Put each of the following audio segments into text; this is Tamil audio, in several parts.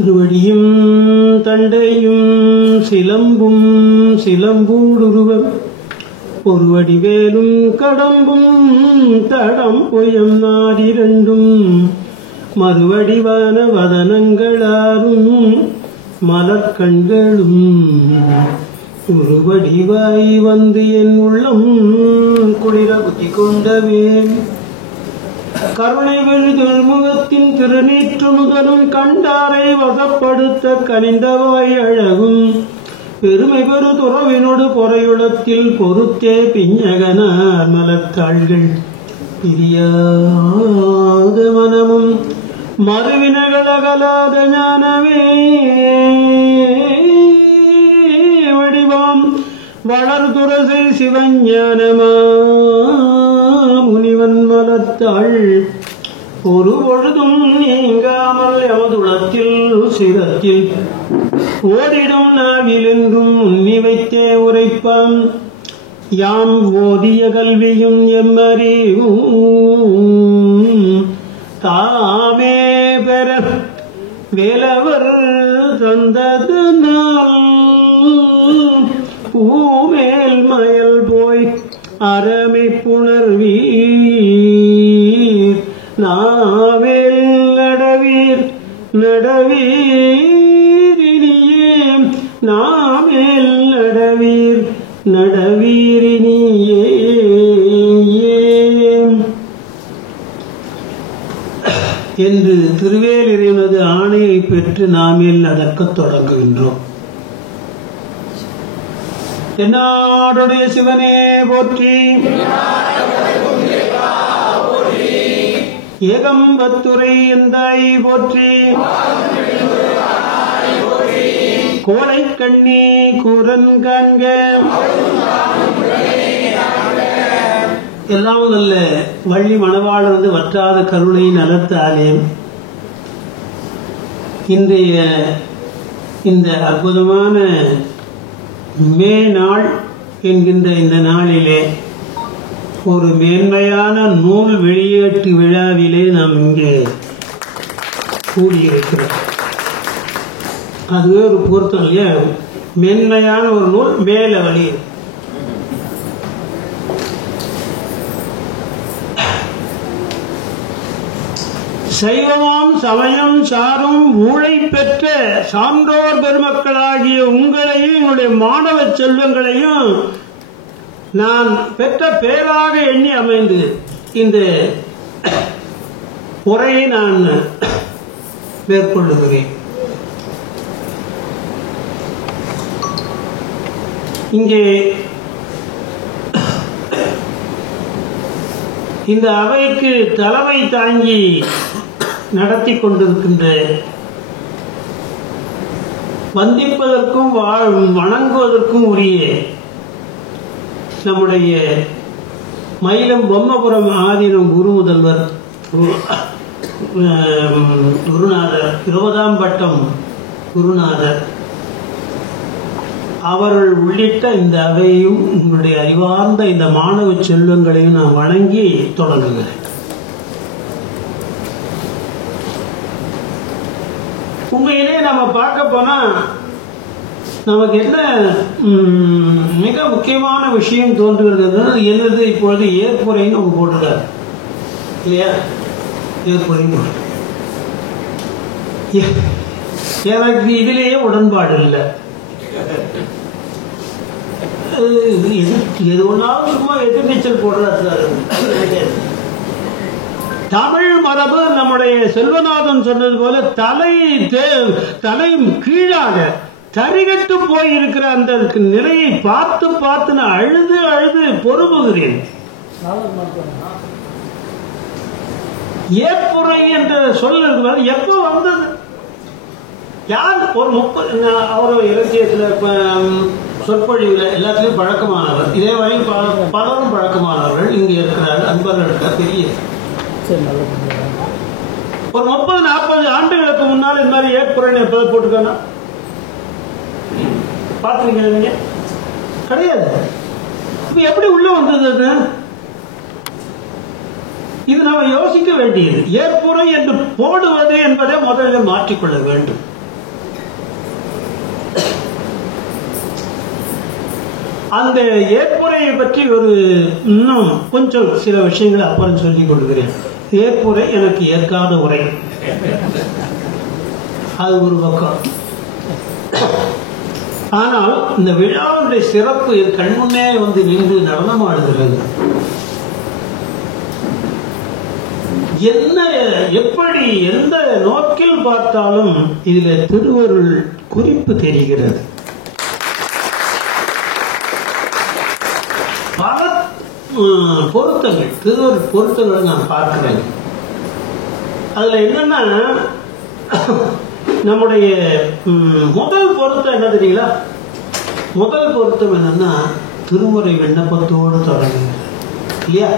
திருவடியும் தண்டையும் சிலம்பும் சிலம்பூடுருவம் ஒரு வடிவேலும் கடம்பும் தடம் பொயம் நாடிரண்டும் மறுவடிவான வதனங்களாரும் மலர்கண்களும் ஒரு வடிவாய் வந்து என் உள்ளம் குளிர குத்தி கொண்டவே கருணை வெறுதல்முகத்தின் திருநீற்று முதலும் கண்டாரை வசப்படுத்த கனிந்தவாய் அழகும் பெருமை பெரு துறவினோடு பொறையுளத்தில் பொறுத்தே பிஞகனார் மலத்தாள்கள் பிரியாத மனமும் மறுவினகளகலாத ஞானமே வடிவாம் வளர்துரசை சிவஞானமா முனிவன் மலத்தாள் ஒரு பொழுதும் நீங்காமல் எமதுளத்தில் சிரத்தில் ஓடிடும் நாவில் என்றும் உன்னி வைத்தே உரைப்பான் யாம் ஓதிய கல்வியும் எம்மறிவும் தாமே பெற வேலவர் தந்தது நாள் பூமேல் மயல் போய் அறமை புணர்வீர் நாவேல் நடவீர் நடவீரினியே நாமேல் நடவீர் நடவீரினியே என்று திருவேலிறைவனது ஆணையை பெற்று நாமேல் நடக்கத் தொடங்குகின்றோம். தென்னாடுடைய சிவனே போற்றி, ஏகம்பத்துரை எந்தாய் போற்றி, கோலை கண்ணி கூரன் காண்க எல்லாம் நல்ல வள்ளி மணவாளனது வற்றாத கருணை நலத்தாலே இன்றைய இந்த அற்புதமான மே நாள் என்கின்ற இந்த நாளிலே ஒரு மேன்மையான நூல் வெளியீட்டு விழாவிலே நாம் இங்கே கூடியிருக்கிறோம். அதுவே ஒரு பொருத்தம் இல்லையா? மேன்மையான ஒரு நூல் மேல வழி. சைவமாம் சமயம் சாரும் ஊழை பெற்ற சான்றோர் பெருமக்களாகிய உங்களையும் உங்களுடைய மாணவ செல்வங்களையும் நான் பெற்ற பேராக எண்ணி அமைந்து இந்த உரையை நான் மேற்கொள்ளுகிறேன். இங்கே இந்த அவைக்கு தலைமை தாங்கி நடத்தி கொண்டிருக்கின்ற வந்திப்பதற்கும் வணங்குவதற்கும் உரிய நம்முடைய மயிலம் பொம்மபுரம் ஆதீனம் குரு முதல்வர் குருநாதர் 20ஆம் பட்டம் குருநாதர் அவர்கள் உள்ளிட்ட இந்த அவையும் உங்களுடைய அறிவார்ந்த இந்த மாணவ செல்வங்களையும் நான் வணங்கி தொடங்குகிறேன். உண்மையிலே நம்ம பார்க்க போனா நமக்கு என்ன மிக முக்கியமான விஷயம் தோன்றுகிறது என்னது? இப்பொழுது ஏற்புரைன்னு அவங்க போட்டிருக்காரு இல்லையா? ஏற்புரைன்னு எனக்கு இதிலேயே உடன்பாடு இல்லை. எது ஒன்றாலும் சும்மா எதிர்நீச்சல் போடுறாரு. தமிழ் மரபு நம்முடைய செல்வநாதன் சொன்னது போல தலை கீழாக தரிகட்டு போய் இருக்கிற அந்த நிலையை பார்த்து பார்த்து நான் அழுது அழுது பொறுமுகிறேன். ஏற்புரை என்ற சொல் இருக்கிறது எப்போ வந்தது? யார் ஒரு 30 அவர் இலக்கியத்தில் சொற்பொழிவில் எல்லாத்திலையும் பழக்கமானவர். இதே வழி பலரும் பழக்கமானவர்கள் இங்கே இருக்கிறார். அன்பர்கள் பெரிய ஒரு 30-40 ஆண்டுகளுக்கு முன்னால் இந்த மாதிரி ஏற்புரைன்னு எப்போது போட்டுக்கானா பார்த்துருக்கீங்க? நீங்க கிடையாது. இப்ப எப்படி உள்ள வந்தது? இது நாம யோசிக்க வேண்டியது. ஏற்புரை என்று போடுவது என்பதை முதலில் மாற்றிக்கொள்ள வேண்டும். அந்த ஏற்புரையை பற்றி இன்னும் கொஞ்சம் சில விஷயங்களை அப்புறம் சொல்லிக் கொள்கிறேன். ஏற்புரை எனக்கு ஏற்காத உரை, அது ஒரு பக்கம். ஆனால் இந்த விழாவுடைய சிறப்பு என் கண்முன்னே நின்று நடனமாடுகிறது. என்ன, எப்படி, எந்த நோக்கில் பார்த்தாலும் இதில் திருவருள் குறிப்பு தெரிகிறது. பல பொருத்தங்கள், திருவருள் பொருத்தங்களை நான் பார்க்கிறேன். அதுல என்னன்னா, நம்முடைய முதல் பொருத்தம் என்ன தெரியுங்களா? முதல் பொருத்தம் என்னன்னா, திருமுறை விண்ணப்பத்தோடு தொடங்குங்க இல்லையா?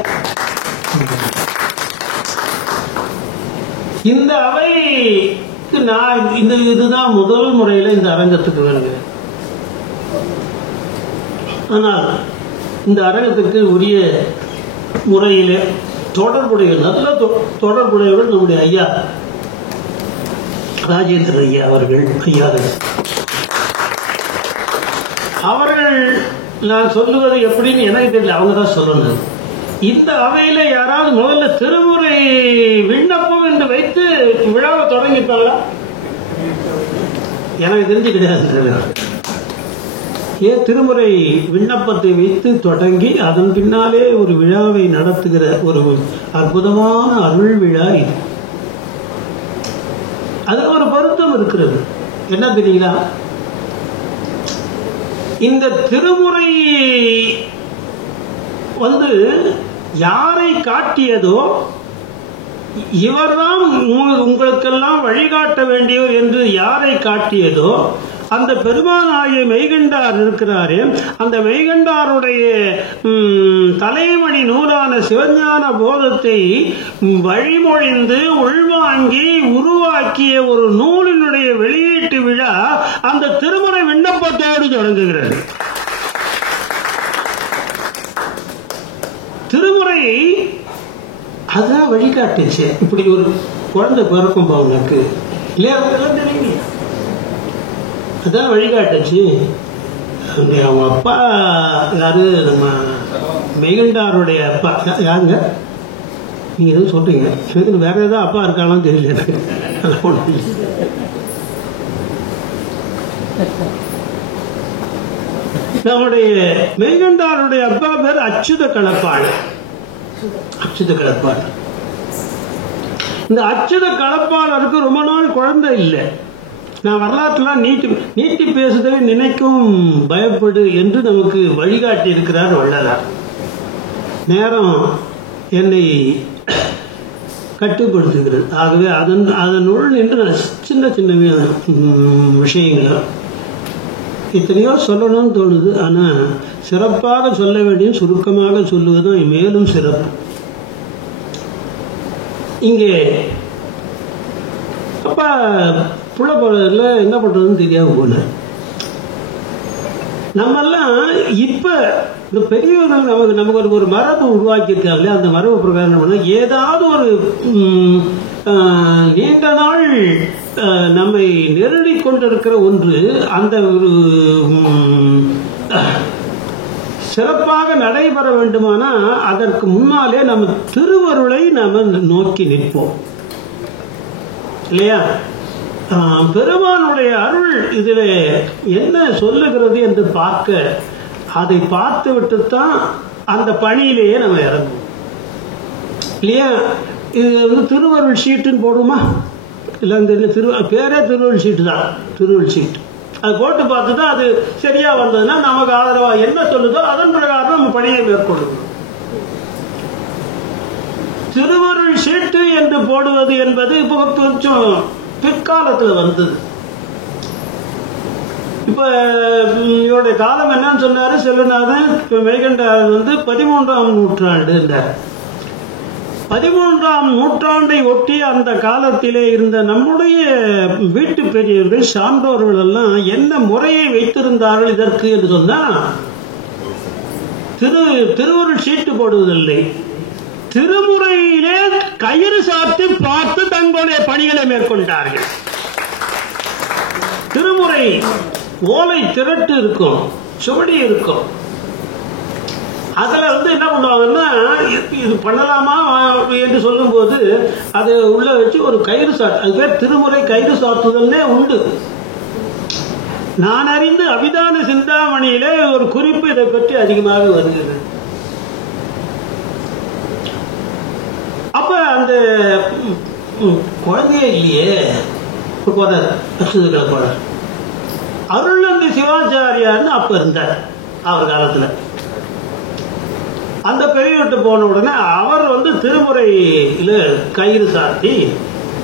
இந்த அவைக்கு நான் இதுதான் முதல் முறையில் இந்த அரங்கத்துக்கு வருகிறேன். ஆனால் இந்த அரங்கத்துக்கு உரிய முறையிலே நல்ல தொடர்புடையவர் நம்முடைய ஐயா ராஜேந்திர ஐயா அவர்கள். அவர்கள் நான் சொல்லுவது எப்படின்னு எனக்கு தெரியல, அவங்க தான் சொல்லணும். இந்த அவையில யாராவது முதல்ல திருமுறை விண்ணப்பம் என்று வைத்து விழாவை தொடங்கிப்பாங்களா? எனக்கு தெரிஞ்சு கிடையாது. ஏன் திருமுறை விண்ணப்பத்தை வைத்து தொடங்கி அதன் பின்னாலே ஒரு விழாவை நடத்துகிற ஒரு அற்புதமான அருள் விழா இது. அது ஒரு பொருத்தம் இருக்கிறது. என்ன தெரியுங்களா? இந்த திருமுறை யாரை காட்டியதோ இவர்தான் உங்களுக்கெல்லாம் வழிகாட்ட வேண்டியவர் என்று யாரை காட்டியதோ அந்த பெருமானாகிய மெய்கண்டார் இருக்கிறாரே, அந்த மெய்கண்டாருடைய தலைமணி நூலான சிவஞான போதத்தை வழிமொழிந்து உள்வாங்கி உருவாக்கிய ஒரு நூலினுடைய வெளியீட்டு விழா அந்த திருமுறை விண்ணப்பத்தோடு தொடங்குகிறது. திருமுறை அதான் வழிகாட்டுச்சு. இப்படி ஒரு குழந்தை பிறக்கும் அவங்களுக்கு இல்லையா? அதான் வழிகாட்டுச்சு. அவங்க அப்பா யாரு? நம்ம மெய்கண்டாருடைய அப்பா யாருங்க? நீங்க எதுவும் சொல்றீங்க, வேற ஏதாவது அப்பா இருக்காலும் தெரியல. நம்முடைய மெய்கண்டாருடைய அப்பா பேர் அச்சுத களப்பாடு. இந்த அச்சுத களப்பாளருக்கு ரொம்ப நாள் குழந்தை இல்லை. நான் வரலாற்றுல நீட்டி பேசுதவை நினைக்கும் பயப்படு என்று நமக்கு வழிகாட்டி இருக்கிறார் வள்ளலார். நேரம் என்னை கட்டுப்படுத்துகிறது. ஆகவே அதனுள் நின்று சின்ன சின்ன விஷயங்கள் எத்தனையோ சொல்லணும்னு தோணுது. ஆனால் சிறப்பாக சொல்ல வேண்டிய சுருக்கமாக சொல்லுவதுதான் மேலும் சிறப்பு. இங்கே அப்பா புள்ள போறதுல என்ன பண்றதுன்னு தெரியாம போன நம்மெல்லாம் இப்ப இந்த பெரியவர்கள் நமக்கு ஒரு மரபு உருவாக்கி இருக்காங்களே, அந்த மரபு பிரகாரம் பண்ண ஏதாவது ஒரு நீண்ட நாள் நம்மை நெருடி கொண்டிருக்கிற ஒன்று அந்த ஒரு சிறப்பாக நடைபெற வேண்டுமானா அதற்கு முன்னாலே நம்ம திருவருளை நாம நோக்கி நிற்போம் இல்லையா? பெருமானுடைய அருள் இதில் என்ன சொல்லுகிறது என்று பார்க்க, அதை பார்த்து விட்டுத்தான் அந்த பணியிலேயே நம்ம இறங்குவோம் இல்லையா? இது திருவருள் சீட்டுன்னு போடுமா? இல்லை, இந்த பேரே திருவருள் சீட்டு தான். திருவருள் சீட்டு அது போட்டு பார்த்து தான் அது சரியா வந்ததுன்னா நமக்கு ஆதரவா என்ன சொல்லுதோ அதன் பிரகாரம் நம்ம பணியை மேற்கொள்ளணும். திருவருள் சீட்டு என்று போடுவது என்பது இப்போ கொஞ்சம் பிற்காலத்தில் வந்தது. இப்ப இவருடைய காலம் என்னன்னு சொன்னாரு செல்வநாதன். மெய்கண்டார் 13ஆம் நூற்றாண்டு. 13ஆம் நூற்றாண்டை ஒட்டி அந்த காலத்திலே இருந்த நம்முடைய வீட்டு பெரியவர்கள் சான்றோர்கள் எல்லாம் என்ன முறையை வைத்திருந்தார்கள் இதற்கு என்று சொன்னா, திருவருள் சீட்டு போடுவதில்லை, திருமுறையிலே கயிறு சாத்தி பார்த்து தங்களுடைய பணிகளை மேற்கொண்டார்கள். திருமுறை ஓலை திரட்டு இருக்கும், சுவடி இருக்கும், அதுல என்ன பண்ணுவாங்கன்னா, இது பண்ணலாமா என்று சொல்லும் போது அது உள்ள வச்சு ஒரு கயிறு சாத்து, அது பேர் திருமுறை கயிறு சாத்துதல்னே உண்டு. நான் அறிந்து அபிதான சிந்தாமணியிலே ஒரு குறிப்பு இதை பற்றி அதிகமாக வருகிறது. அப்ப அந்த குழந்தையே இல்லையே போறார், அச்சுதர்களை போறார். அருள்நந்தி சிவாச்சாரியார்னு அப்ப இருந்தார். அவர் காலத்துல அந்த பெரியவர்கிட்ட போன உடனே அவர் திருமுறையில கயிறு சாத்தி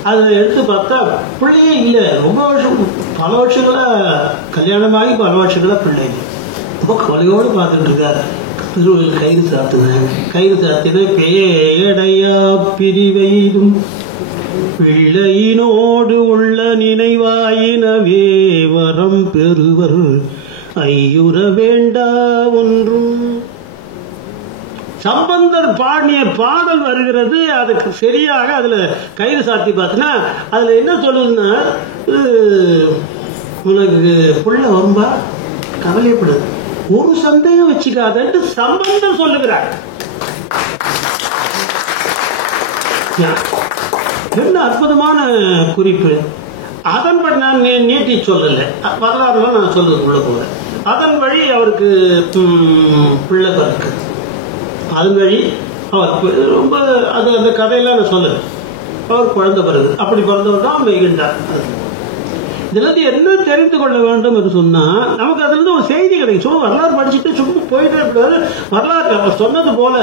அதை எடுத்து பார்த்தா பிள்ளையே இல்லை. ரொம்ப வருஷம், பல வருஷங்களா கல்யாணமாகி பல வருஷங்களா பிள்ளை ரொம்ப கவலையோடு பார்த்துட்டு இருக்காரு. திருவள்ளுவர் கயிறு சாத்துனேன், கயிறு சாத்தின பேடையா பிரிவைதும் பிள்ளையினோடு உள்ள நினைவாயினவே வரம் பெறுவர் ஐயுற வேண்டா ஒன்றும். சம்பந்தர் பாடிய பாடல் வருகிறது. அதுக்கு சரியாக அதுல கயிறு சாத்தி பார்த்தனா அதுல என்ன சொல்லுதுன்னா, உனக்கு புள்ள வரும்பா, கவலைப்படுது, ஒரு சந்தேகம் வச்சுக்காதன்னு சம்பந்தர் சொல்லுகிறார். என்ன அற்புதமான குறிப்பு. அதன்படி நான் நீட்டி சொல்லல, வரலாறுலாம் நான் சொல்லுறதுக்குள்ள போறேன். அதன் வழி அவருக்கு பிள்ளை பிறக்கு. அதன் வழி அவர் ரொம்ப அது அந்த கதையெல்லாம் நான் சொல்லல. அவர் குழந்தை பிறகு அப்படி பிறந்தவர் தான் வெகுண்டார். இதுல என்ன தெரிந்து கொள்ள வேண்டும் என்று சொன்னா, நமக்கு அதுல இருந்து ஒரு செய்தி கிடைக்கும். சும்மா வரலாறு படிச்சுட்டு சும்மா போயிட்டே இருக்காது. வரலாறு அவர் சொன்னது போல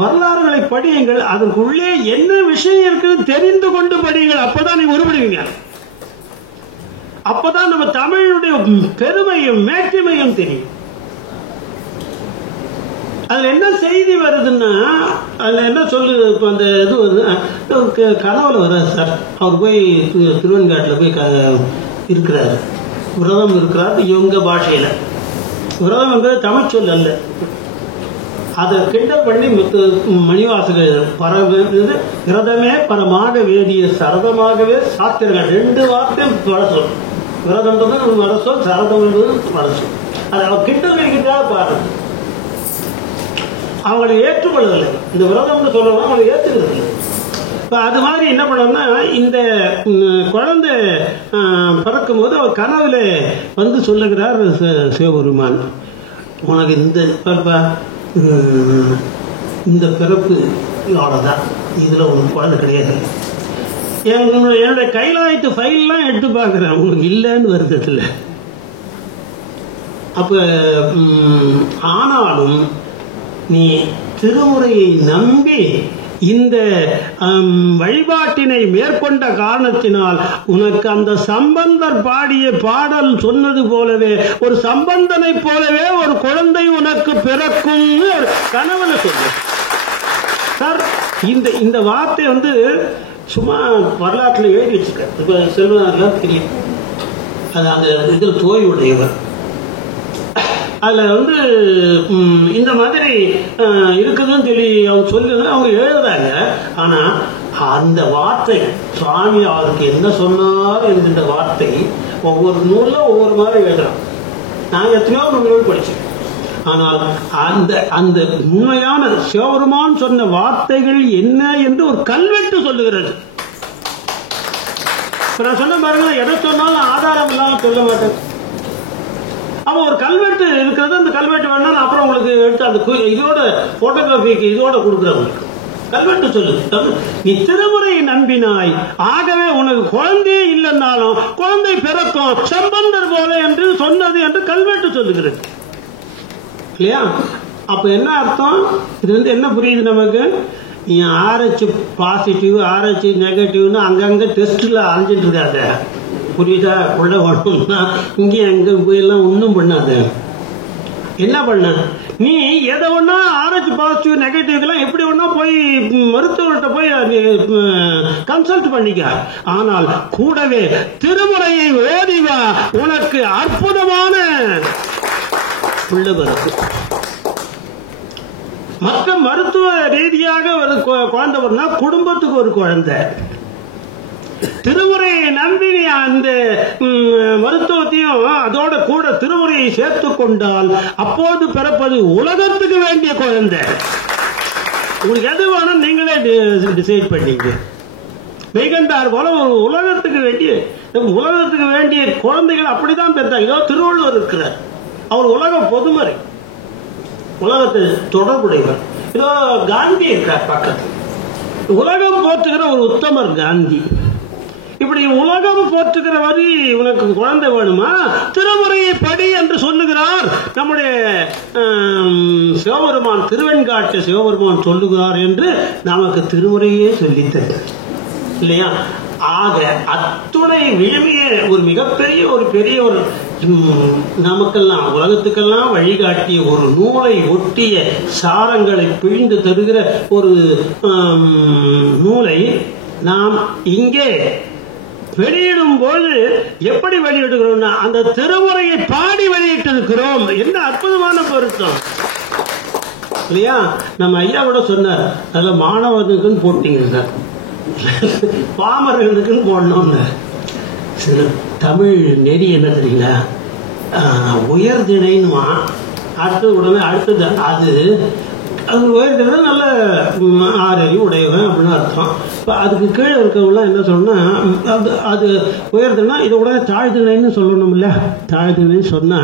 வரலாறுகளை படியுங்கள், அதற்குள்ளே என்ன விஷயம் இருக்குன்னு தெரிந்து கொண்டு படியுங்கள். அப்பதான் நீங்க உருப்படுவீங்க. அப்பதான் நம்ம தமிழுடைய பெருமையும் மேற்றுமையும் தெரியும். அதுல என்ன செய்தி வருதுன்னா, அதுல என்ன சொல்லுது, இப்ப அந்த இது வருது, கனவுல வர்றாரு சார். அவர் போய் திருவெண்காட்டுல போய் இருக்கிறாரு, விரதம் இருக்கிறார். இவங்க பாஷையில விரதம் என்பது தமிழ் சொல் அல்ல. அதை கிண்டல் பண்ணி மணிவாசகர் விரதமே பரமாக வேதிய சரதமாகவே சாத்திரங்கள், 2 வார்த்தை வட சொல். விரதம்ன்றது வட சொல், சரதம் என்பது வட சொல். அதை அவர் கிண்டல் பண்ணிக்கிட்டா பாருங்க. அவங்களை ஏற்றுக்கொள்ளவில்லை. இந்த விரதம்னு சொல்லலாம், அவங்களை ஏற்றுக்கிறது. அது மாதிரி என்ன பண்ணோம்னா, இந்த குழந்தை பிறக்கும் போது அவர் கனவுல சொல்லுகிறார் சிவபெருமான், உனக்கு இந்த பிறப்பு அவ்வளவுதான், இதுல உனக்கு குழந்தை கிடையாது. என்னுடைய கைலாயத்து ஃபைல்லாம் எடுத்து பார்க்கிறேன், உங்களுக்கு இல்லைன்னு வருத்தத்தில். அப்ப ஆனாலும் நீ திருமுறையை நம்பி இந்த வழிபாட்டினை மேற்கொண்ட காரணத்தினால் உனக்கு அந்த சம்பந்தர் பாடிய பாடல் சொன்னது போலவே, ஒரு சம்பந்தனை போலவே ஒரு குழந்தை உனக்கு பிறக்கும் கனவுல சொல்லு சார். இந்த வார்த்தை சும்மா வரலாற்றில் எழுதி வச்சிருக்க. இப்ப செல்வனார்லாம் தெரியும், அது அந்த இதில் தோய்வுடையவர். அதுல இந்த மாதிரி இருக்குதுன்னு சொல்லி அவங்க சொல்லுங்க, அவங்க எழுதுறாங்க. ஆனா அந்த வார்த்தை சுவாமி அவருக்கு என்ன சொன்னார் என்கின்ற வார்த்தை ஒவ்வொரு நூல்ல ஒவ்வொரு மாதிரி எழுதுறான். நான் எத்தனையோ நூல்கள் படிச்சேன். ஆனால் அந்த உண்மையான சிவபெருமான் சொன்ன வார்த்தைகள் என்ன என்று ஒரு கல்வெட்டு சொல்லுகிறது. நான் சொன்ன பாருங்க, எதை சொன்னாலும் ஆதாரம் இல்லாம சொல்ல மாட்டேன். அப்ப ஒரு கல்வெட்டு இருக்கிறது, அந்த கல்வெட்டு வேணா நான் அப்புறம் உங்களுக்கு எடுத்து அந்த இதோட போட்டோகிராபிக்கு இதோட கொடுக்குறவங்களுக்கு கல்வெட்டு சொல்லு. நீ திருமுறையை நம்பினாய், ஆகவே உனக்கு குழந்தையே இல்லைன்னாலும் குழந்தை பிறக்கும் சம்பந்தர் போல என்று சொன்னது என்று கல்வெட்டு சொல்லுகிறது இல்லையா? அப்ப என்ன அர்த்தம்? இது என்ன புரியுது நமக்கு? நீ RH பாசிட்டிவ் RH நெகட்டிவ்னு அங்கங்க டெஸ்ட்ல அரைஞ்சிட்டு இருக்காத, புரியுதா? உள்ள ஒண்ணும்னா இங்கே அங்க போயெல்லாம் ஒன்றும் பண்ணாத. என்ன பண்ண, நீ எதை ஒன்னா RH பாசிட்டிவ் நெகட்டிவ்லாம் எப்படி ஒன்னா போய் மருத்துவர்கிட்ட போய் கன்சல்ட் பண்ணிக்க. ஆனால் கூடவே திருமுறையை ஓதிவா, உனக்கு அற்புதமான பிள்ளைகளுக்கு மற்ற மருத்துவ ரீதியாக ஒரு குழந்தை வரனா குடும்பத்துக்கு ஒரு குழந்தை. திருமுறையை நம்பி அந்த மருத்துவத்தையும் அதோட கூட திருமுறையை சேர்த்து கொண்டால் அப்போது பிறப்பது உலகத்துக்கு வேண்டிய குழந்தை. உங்களுக்கு எது வேணும் நீங்களே டிசைட் பண்ணீங்க. மெய்கண்டார் போல ஒரு உலகத்துக்கு வேண்டிய குழந்தைகள் அப்படிதான் பெற்றாங்க. இதோ திருவள்ளுவர் இருக்கிறார், அவர் உலக பொதுமறை, உலகத்தை தொடர்புடையவர். இதோ காந்தி இருக்கார் பக்கத்தில், உலகம் போற்றுகிற ஒரு உத்தமர் காந்தி. இப்படி உலகம் போற்றுகிற வரி உனக்கு குழந்தை வேணுமா, திருமுறையை படி என்று சொல்லுகிறார் நம்முடைய சிவபெருமான், திருவெண்காட்டு சிவபெருமான் சொல்லுகிறார் என்று நமக்கு திருமுறையே சொல்லித்தரு இல்லையா? ஆக அத்துணை விழுமிய ஒரு மிகப்பெரிய ஒரு பெரிய ஒரு நமக்கெல்லாம் உலகத்துக்கெல்லாம் வழிகாட்டிய ஒரு நூலை ஒட்டிய சாரங்களை பிழிந்து தருகிற ஒரு நூலை நாம் இங்கே வெளியிடும் போது எப்படி வெளியிடுகிறோம்னா அந்த திருமுறையை பாடி வெளியிட்டிருக்கிறோம். என்ன அற்புதமான பொருத்தம் இல்லையா? நம்ம ஐயாவோட சொன்னார், அதில் மாணவர்களுக்குன்னு போட்டீங்க, பாமரர்களுக்குன்னு போடணும்னு. தமிழ் நெறி என்ன தெரியுங்களா, உயர்திணைன்னுமா, அடுத்தது அது உயர்திணை நல்ல ஆறறிவு உடையவன் அப்படின்னு அர்த்தம். இப்போ அதுக்கு கீழே இருக்கவங்களாம் என்ன சொல்லணும்னா, அது உயர்தினா இதை உடனே தாழ்திணைன்னு சொல்லணும் இல்ல. தாழ்திணைன்னு சொன்னா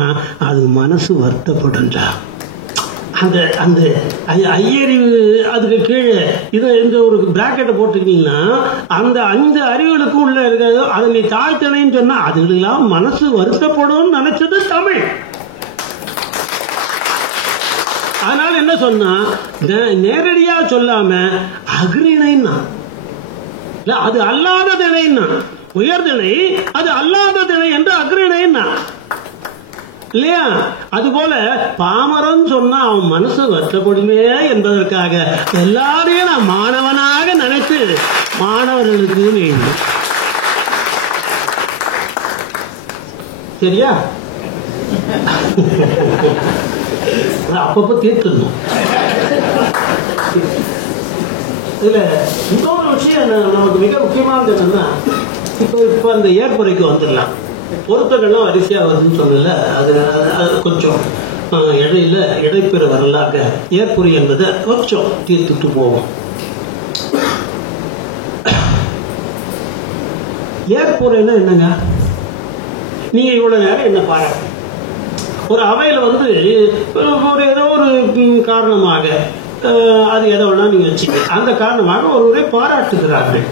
அது மனசு வருத்தப்படும்டா. அந்த அந்த ஐயறிவு அதுக்கு கீழே இதை இந்த ஒரு பிராக்கெட்டை போட்டுக்கிட்டீங்கன்னா அந்த 5 அறிவுகளுக்கு உள்ள இருக்காது. அதை நீ தாழ்த்தினைன்னு சொன்னா அதுலாம் மனசு வருத்தப்படும் நினைச்சது தமிழ். அதனால என்ன சொன்னா, நேரடியா சொல்லாம அக்ரிணைன்னா, அது அல்லாத திணைன்னா, உயர்திணை அது அல்லாத திணை என்று அக்ரிணைன்னா இல்லையா? அதுபோல பாமரன் சொன்னா அவன் மனசு வருத்தப்படுமே என்பதற்காக எல்லாரையும் நான் மாணவனாக நினைத்து மாணவர்களுக்கு வேண்டும். சரியா? அப்பப்ப தீர்த்துடணும். இதுல இன்னொரு விஷயம் நமக்கு மிக முக்கியமானது என்னன்னா, இப்ப அந்த ஏற்புரைக்கு வந்துடலாம். பொருத்தங்கள்லாம் வரிசையா வருதுன்னு சொல்லல, அது கொஞ்சம் இடைப்பெற வரலாக ஏற்புரை என்பதை கொஞ்சம் தீர்த்துட்டு போவோம். ஏற்புரைன்னா என்னங்க, நீங்க இவ்வளவு நேரம் என்ன பாராட்டு ஒரு அவையில ஒரு ஏதோ ஒரு காரணமாக அது எதை வேணா நீங்க வச்சுக்க, அந்த காரணமாக ஒருவரை பாராட்டுகிறார்கள்.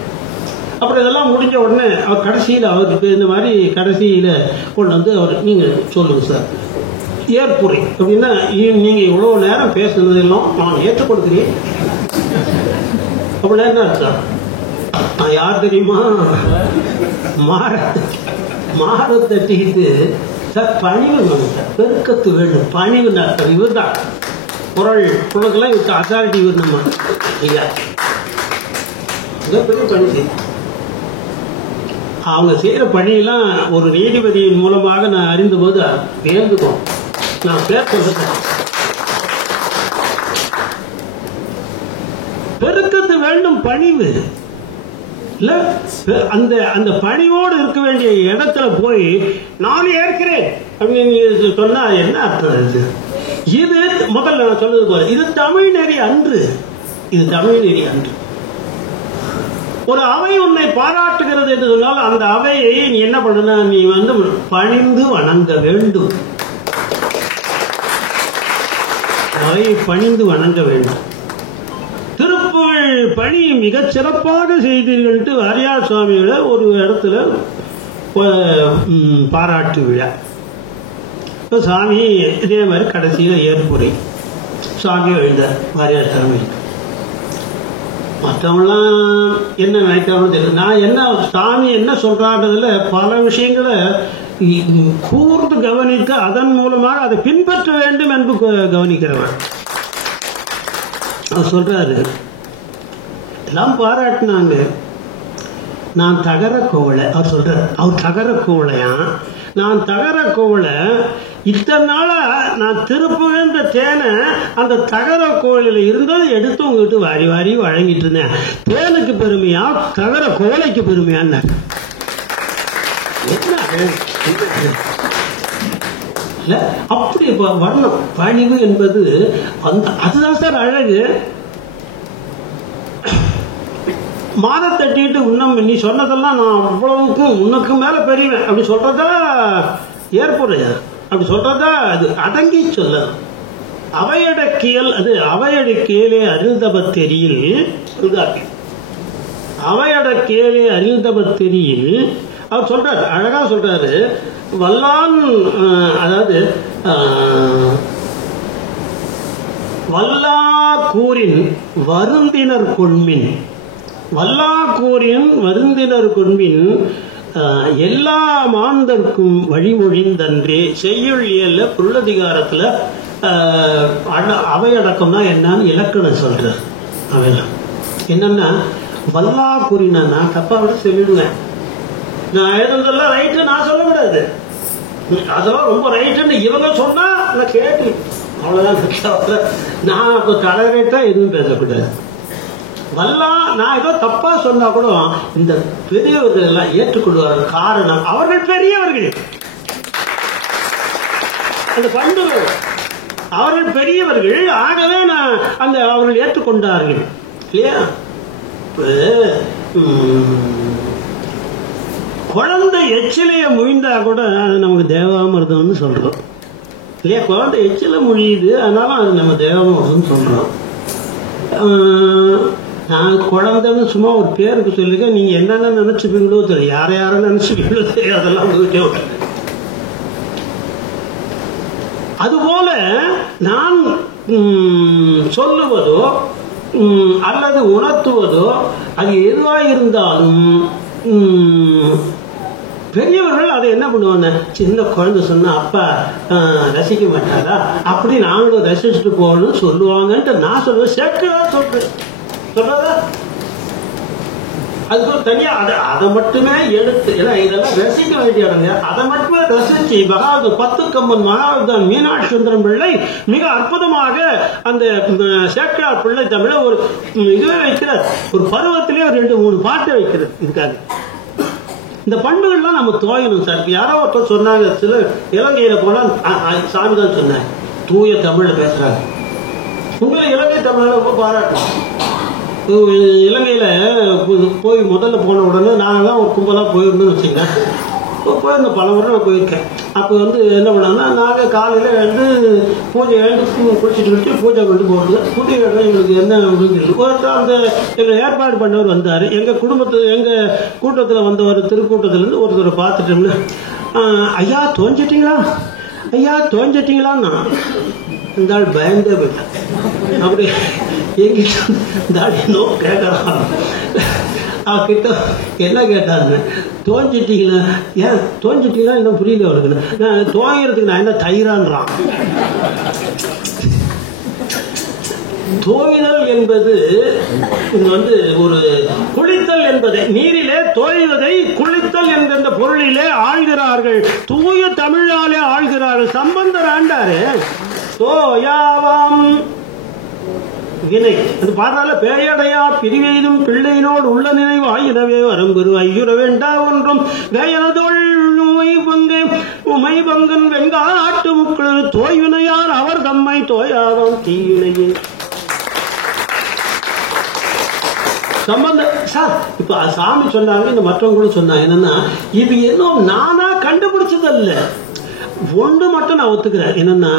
அப்புறம் இதெல்லாம் முடிஞ்ச உடனே அவர் கடைசியில் அவருக்கு இந்த மாதிரி கடைசியில கொண்டு வந்து அவர் நீங்க சொல்லுங்க சார் ஏற்புரை அப்படின்னா, நீங்க இவ்வளவு நேரம் பேசுனதெல்லாம் நான் ஏற்றுக் கொடுக்கிறேன் அப்படின்னா என்ன அர்த்தம்? நான் யார் தெரியுமா, மாற தட்டிக்கிட்டு சார் பணிவு வேணும் சார், பெருக்கத்து வேண்டும், பணிவு அர்த்தம். இவர் தான் குரலுக்கெல்லாம் இவருக்கு அத்தாரிட்டி வேணுமா ஐயா, பெரிய பணி. அவங்க செய்யற பணியெல்லாம் ஒரு நீதிபதியின் மூலமாக நான் அறிந்த போது வேண்டுகோம். நான் பேர் சொல்றேன், பெருக்கத்து வேண்டும், பணிவு இல்ல. அந்த பணிவோடு இருக்க வேண்டிய இடத்துல போய் நான் ஏற்கிறேன் அப்படின்னு சொன்னா என்ன அர்த்தம்? இது முதல்ல நான் சொன்னது போல இது தமிழ் நெறி அன்று, இது தமிழ் நெறி அன்று. ஒரு அவை உன்னை பாராட்டுகிறது என்று சொன்னால் அந்த அவையை நீ என்ன பண்ண, நீ பணிந்து வணங்க வேண்டும். அவையை பணிந்து வணங்க வேண்டும். திருப்புகழ் பணி மிகச் சிறப்பாக செய்தீர்கள் வாரியார் சுவாமிகளை ஒரு இடத்துல பாராட்டு விழா. சாமி இதே மாதிரி கடைசியில ஏற்புரை சாமி எழுத வாரியார் சுவாமி. மற்றவங்களாம் என்ன நினைக்கிறாங்கன்னு தெரியல. நான் என்ன சாமி என்ன சொல்றான்றதுல பல விஷயங்களை கூர்ந்து கவனித்து அதன் மூலமாக அதை பின்பற்ற வேண்டும் என்று கவனிக்கிறவன். அவர் சொல்றாரு, எல்லாம் பாராட்டினாங்க, நான் தகர கோவலை. அவர் சொல்றாரு, அவர் தகர கோவலையா, நான் தகர கோவலை இத்தனை நாளா நான் திருப்புகின்ற தேனை அந்த தகர கோயிலில் இருந்ததை எடுத்து உங்ககிட்ட வாரி வாரி வழங்கிட்டு இருந்தேன். தேனுக்கு பெருமையா தகர கோலைக்கு பெருமையான்னு அப்படி வரணும். பணிவு என்பது அதுதான் சார் அழகு. மாத தட்டிட்டு உன்னம் நீ சொன்னதெல்லாம் நான் அவ்வளவுக்கும் உனக்கு மேல பெரியவன் அப்படி சொல்றதா ஏற்புடைய அப்படி சொல்றதா அது அடங்கி சொல்ல அவையடக்கியல். அது அவையடக்கியலே அருந்தபத்தெரியில் அவையடக்கியலே அருந்தபத்தெரியில் அவர் சொல்றாரு, அழகா சொல்றாரு. வல்லான் அதாவது வல்லாக்கூரின் வருந்தினர் கொண்மின், வல்லாக்கூரின் வருந்தினர் கொண்மின் எல்லா மாந்தர்க்கும் வழிமொழிந்தன்றே செய்யுள் இயல்ல பொருளதிகாரத்துல அவையடக்கம் தான் என்னன்னு இலக்கணம் சொல்றார். அவையெல்லாம் என்னன்னா வல்லாக்கூறினா தப்பா விட சொல்லிடுவேன். நான் எழுதுறதெல்லாம் ரைட்டு நான் சொல்ல கூடாது, அதெல்லாம் ரொம்ப ரைட்டுன்னு இவங்க சொன்னா நான் கேட்டு அவ்வளவுதான். நான் இப்போ கலரேட்டா எதுவும் பேசக்கூடாது. வல்லா நான் ஏதோ தப்பா சொன்னா கூட இந்த பெரியவர்கள் எல்லாம் ஏற்றுக்கொள்வார்கள். காரணம் அவர்கள் பெரியவர்கள், அந்த பண்புகள் அவர்கள் பெரியவர்கள். ஆகவே நான் அந்த அவர்கள் ஏற்றுக்கொண்டார்கள் இல்லையா. குழந்தை எச்சிலைய முழிந்தா கூட அது நமக்கு தேவாமிர்தம்னு சொல்றோம் இல்லையா. குழந்தை எச்சில முழியுது, அதனால அது நம்ம தேவாமிர்தம்னு சொல்றோம். நான் குழந்தைன்னு சும்மா ஒரு பேருக்கு சொல்லிருக்கேன். நீங்க என்னென்ன நினைச்சுப்பீங்களோ தெரியும், யார யாரும் நினைச்சுப்பீங்களோ தெரியும், அதெல்லாம் உங்ககிட்ட விட்டு. அதுபோல நான் சொல்லுவதோ அல்லது உணர்த்துவதோ அது எதுவாக இருந்தாலும் பெரியவர்கள் அதை என்ன பண்ணுவாங்க, சின்ன குழந்தை சொன்னா அப்பா ரசிக்க மாட்டாரா, அப்படி நாங்களும் ரசிச்சுட்டு போகணும்னு சொல்லுவாங்கன்ட்டு நான் சொல்லுவேன். சேர்க்கதா சொல்றேன் சொல்றதா அதுக்கு ஒரு தனியா அதை மட்டுமே எடுத்து, ஏன்னா இதெல்லாம் ரசிக்க வேண்டிய இடங்க, அதை மட்டுமே ரசிச்சு மகாவித 10 கம்பன் மகாவிதான் மீனாட்சி சுந்தரம் பிள்ளை மிக அற்புதமாக அந்த சேக்கிழார் பிள்ளை தமிழ ஒரு இதுவே வைக்கிறார். ஒரு பருவத்திலே 2-3 பாட்டு வைக்கிறது. இதுக்காக இந்த பண்புகள்லாம் நம்ம தோயணும் சார். யாரோ ஒருத்தர் சொன்னாங்க, சில இலங்கையில போனா சாமி தான் சொன்னாங்க, தூய தமிழ்ல பேசுறாங்க. உங்களை இலங்கை தமிழ ரொம்ப பாராட்டும். இலங்கையில போய் முதல்ல போன உடனே நாங்கள் தான் ஒரு கும்பலாக போயிருந்தோம்னு வச்சுங்க. போயிருந்தோம், பல முறை நான் போயிருக்கேன். அப்போ என்ன பண்ணோம்னா, நாங்கள் காலையில் எழுந்து பூஜை குளிச்சுட்டு பூஜை கொண்டு போகிறது. பூஜை எங்களுக்கு என்ன முடிஞ்சது, அந்த எங்கள் ஏற்பாடு பண்ணவர் வந்தார். எங்கள் எங்கள் கூட்டத்தில் வந்தவர் திருக்கூட்டத்திலேருந்து ஒருத்தரை பார்த்துட்டோம்னா, ஐயா தோஞ்சிட்டீங்களா, ஐயா தோஞ்சிட்டீங்களான்னா இந்த ஆள் பயந்தே போயிட்டான். அப்படி எங்கிட்ட கேட்கறான். அவகிட்ட என்ன கேட்டாருன்னு, தோஞ்சிட்டீங்களா, ஏன் தோஞ்சிட்டீங்களா என்ன புரியல அவருக்கு. நான் தோங்கிறதுக்கு நான் என்ன தயிரான்றான். தோய்தல் என்பது ஒரு குளித்தல் என்பதை, நீரிலே தோய்வதை குளித்தல் என்கின்ற பொருளிலே ஆழ்கிறார்கள். தூய தமிழாலே ஆழ்கிறார்கள். சம்பந்தர் ஆண்டாரு தோயாவாம் வினை அது பாடுறால, பேயடையா பிரிவெய்தும் பிள்ளையினோடு உள்ள நினைவு ஆயிரவே வரம்பெரு ஐயுற வேண்டா ஒன்றும் வேயனதோள் உமை பங்கன் வெங்காட்டு முக்கள் தோய்வினையார் அவர் தம்மை தோயாவாம் தீவினையே. சம்பந்தம் சார் இப்ப சாமி சொன்னாங்க, இந்த மற்றவங்களும் சொன்னாங்க. என்னன்னா, இது இன்னும் நானா கண்டுபிடிச்சதல்ல, ஒன்று மட்டும் நான் ஒத்துக்கிறேன். என்னன்னா,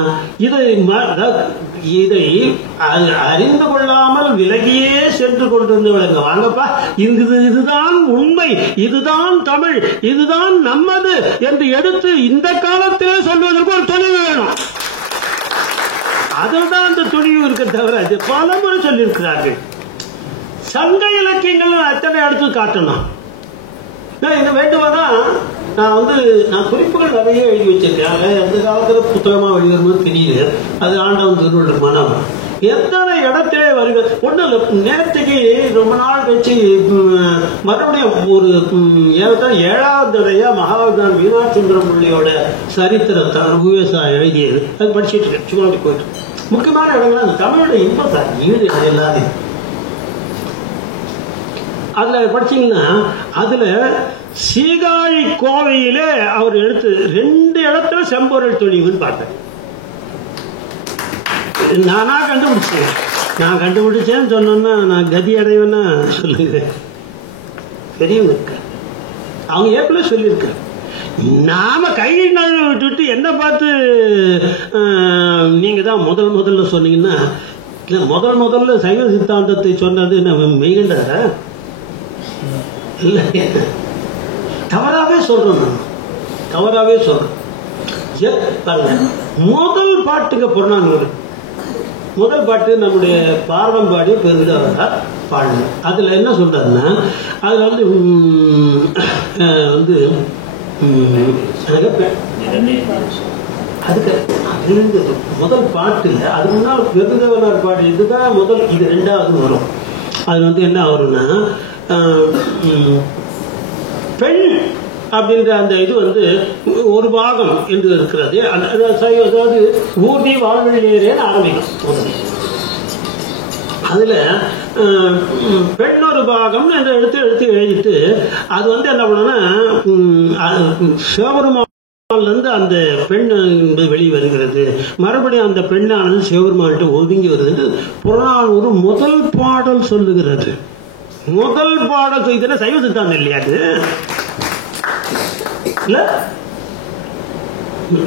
இதை அறிந்து கொள்ளாமல் விலகியே சென்று கொண்டிருந்தவங்க, வாங்கப்பா இதுதான் உண்மை, இதுதான் தமிழ், இதுதான் நம்மது என்று எடுத்து இந்த காலத்திலே சொல்வதற்கு ஒரு துணிவு வேணும். அதுதான் அந்த துணிவு இருக்க தவிர, அது பல முறை சொல்லியிருக்கிறார்கள். சங்க இலக்கியங்கள் அத்தனை எடுத்து காட்டணும். என்ன வேண்டுமாதான் நான் குறிப்புகள் நிறைய எழுதி வச்சிருக்கேன். எந்த காலத்துல புத்தகமா வெளிவருமோ தெரியல, அது ஆண்டவன் திருவள்ளுவர் மனம். எத்தனை இடத்திலே வருகிறது. ஒண்ணு இல்லை, நேற்றுக்கு ரொம்ப நாள் கழிச்சு மறுபடியும் ஒரு 7வது தடையா மகாவித்வான் மீனாட்சுந்தரம் பிள்ளையோட சரித்திரத்தை விவசாயம் எழுதியது, அது படிச்சுட்டு இருக்கேன். சும்மா போயிட்டு முக்கியமான இடங்கள் அந்த தமிழோட இன்பம் சார் ஈடு எல்லாத்தையும் அதுல படிச்சீங்கன்னா அதுல சீகாழி கோவையிலே அவர் எடுத்து 2 இடத்துல செம்பொருள் தொழிவுன்னு பார்த்தேன். நானா கண்டுபிடிச்சேன். நான் கண்டுபிடிச்சேன்னு சொன்னோன்னா நான் கதி அடைவேன்னா சொல்லுகிறேன். பெரியவங்க இருக்க அவங்க ஏற்கனவே சொல்லியிருக்க. நாம கை நழுவ விட்டுட்டு என்ன பார்த்து நீங்க தான் முதல்ல சொன்னீங்கன்னா, முதல்ல சைவ சித்தாந்தத்தை சொன்னது மெய்கண்ட இல்ல, தவறாவே சொல்றோம். தவறாவே சொல்றோம். முதல் பாட்டுக்கு புறநானூறு, முதல் பாட்டு நம்முடைய பார்வம்பாடி பெருந்தவரா பாடல. அதுல என்ன சொல்றாருன்னா, அதுல வந்து அதுக்கு முதல் பாட்டு இல்லை, அதுக்கு முன்னால் பெருந்தவனார் பாடு இதுதான் முதல், இது 2வது வரும். அது என்ன வரும்னா, பெண் அப்படின்ற அந்த இது ஒரு பாகம் என்று இருக்கிறது. அதாவது ஊர்தி வாழ்விலேன்னு ஆரம்பிக்கும். அதுல பெண் ஒரு பாகம் என்று எடுத்து எழுதிட்டு அது என்ன பண்ணுன்னா, சிவபெருமான்ல இருந்து அந்த பெண் வெளியே வருகிறது, மறுபடியும் அந்த பெண்ணானது சிவபெருமான்கிட்ட ஒதுங்கி வருது. புறநானூறு முதல் பாடல் சொல்லுகிறது. முதல் பாடல் செய்த சைவ சித்தாந்தம் இல்லையா அது? இல்ல,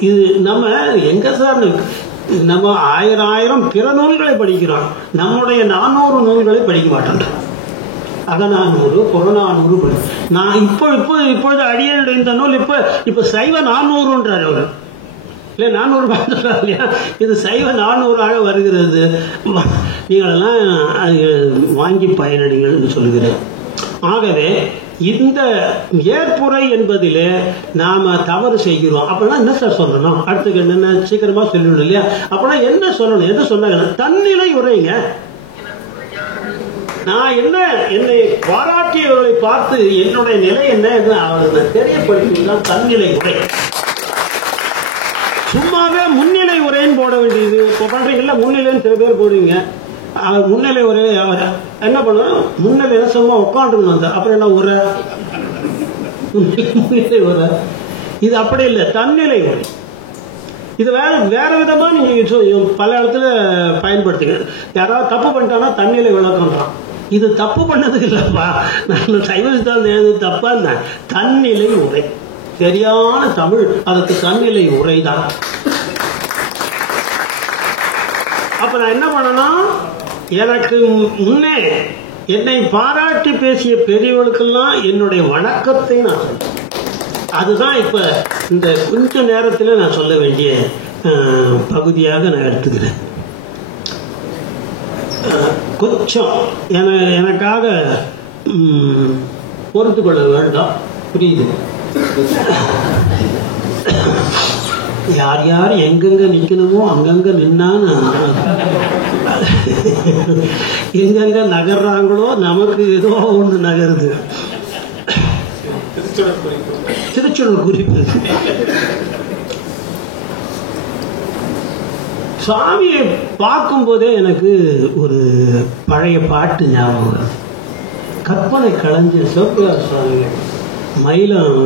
இது நம்ம எங்க சார் நம்ம 1000 பிற நூல்களை படிக்கிறோம், நம்முடைய 400 நூல்களை படிக்க மாட்டோம். அகநானூறு புறநானூறு நான் இப்பொழுது அடியனுடைய இந்த நூல் இப்ப சைவ 400ன்றார் அவர். இல்ல 400 பார்த்துட்டார் இல்லையா? இது சைவ 400ஆக வருகிறது. நீங்களெல்லாம் வாங்கி பயனடைங்கள் சொல்லுகிறேன். ஆகவே இந்த ஏற்புரை என்பதிலே நாம தவறு செய்கிறோம். அப்படின்னா என்ன சார் சொல்லணும்? அடுத்துக்கு என்னென்ன சீக்கிரமா சொல்லிவிடும் இல்லையா? அப்படின்னா என்ன சொல்லணும்? எது சொன்னாங்க? தன்னிலை உரைங்க. நான் என்னை பாராட்டியவர்களை பார்த்து என்னுடைய நிலை என்ன என்று அவர்கள் தெரியப்படுத்திதான் தன்னிலை உரை. சும்மாவே முன்னிலை உரைன்னு போட வேண்டியது பண்றீங்கல்ல, முன்னிலைன்னு சில பேர் போடுவீங்க. முன்னிலை உரை என்ன பண்ணுவோம்? முன்னிலை சும்மா உட்காந்துருந்தோம், அப்புறம் என்ன உரை? முன்னிலை உரை இது அப்படி இல்லை, தன்னிலை உரை. இது வேற விதமா நீங்க பல இடத்துல பயன்படுத்துங்க. யாராவது தப்பு பண்ணிட்டானா தன்னிலை விளக்கம்ன்றான். இது தப்பு பண்ணதுக்கு இல்லப்பா, நான் சைவ சித்தாந்தம் எழுது தப்பா இருந்தேன். தன்னிலை உரை சரியான தமிழ், அதுக்கு தன்னிலை உரைதான். அப்ப நான் என்ன பண்ணனா, எனக்கு முன்னே என்னை பாராட்டி பேசிய பெரியவர்களுக்கெல்லாம் என்னுடைய வணக்கத்தை நான் சொல்றேன். அதுதான் இப்ப இந்த கொஞ்ச நேரத்தில் நான் சொல்ல வேண்டிய பகுதியாக நான் எடுத்துக்கிறேன். கொஞ்சம் எனக்காக பொறுத்து கொள்ள வேண்டாம், புரியுது? யார் யார் எங்கெங்க நிக்கணுமோ அங்கங்க நின்னான்னு எங்கெங்க நகர்றாங்களோ நமக்கு ஏதோ ஒண்ணு நகருது. திருச்சூர் குறிப்பு. சுவாமியை பார்க்கும் போதே எனக்கு ஒரு பழைய பாட்டு ஞாபகம். கற்பனை கலைஞர் சிவபிரகாஷ் சுவாமிகள் மயிலம்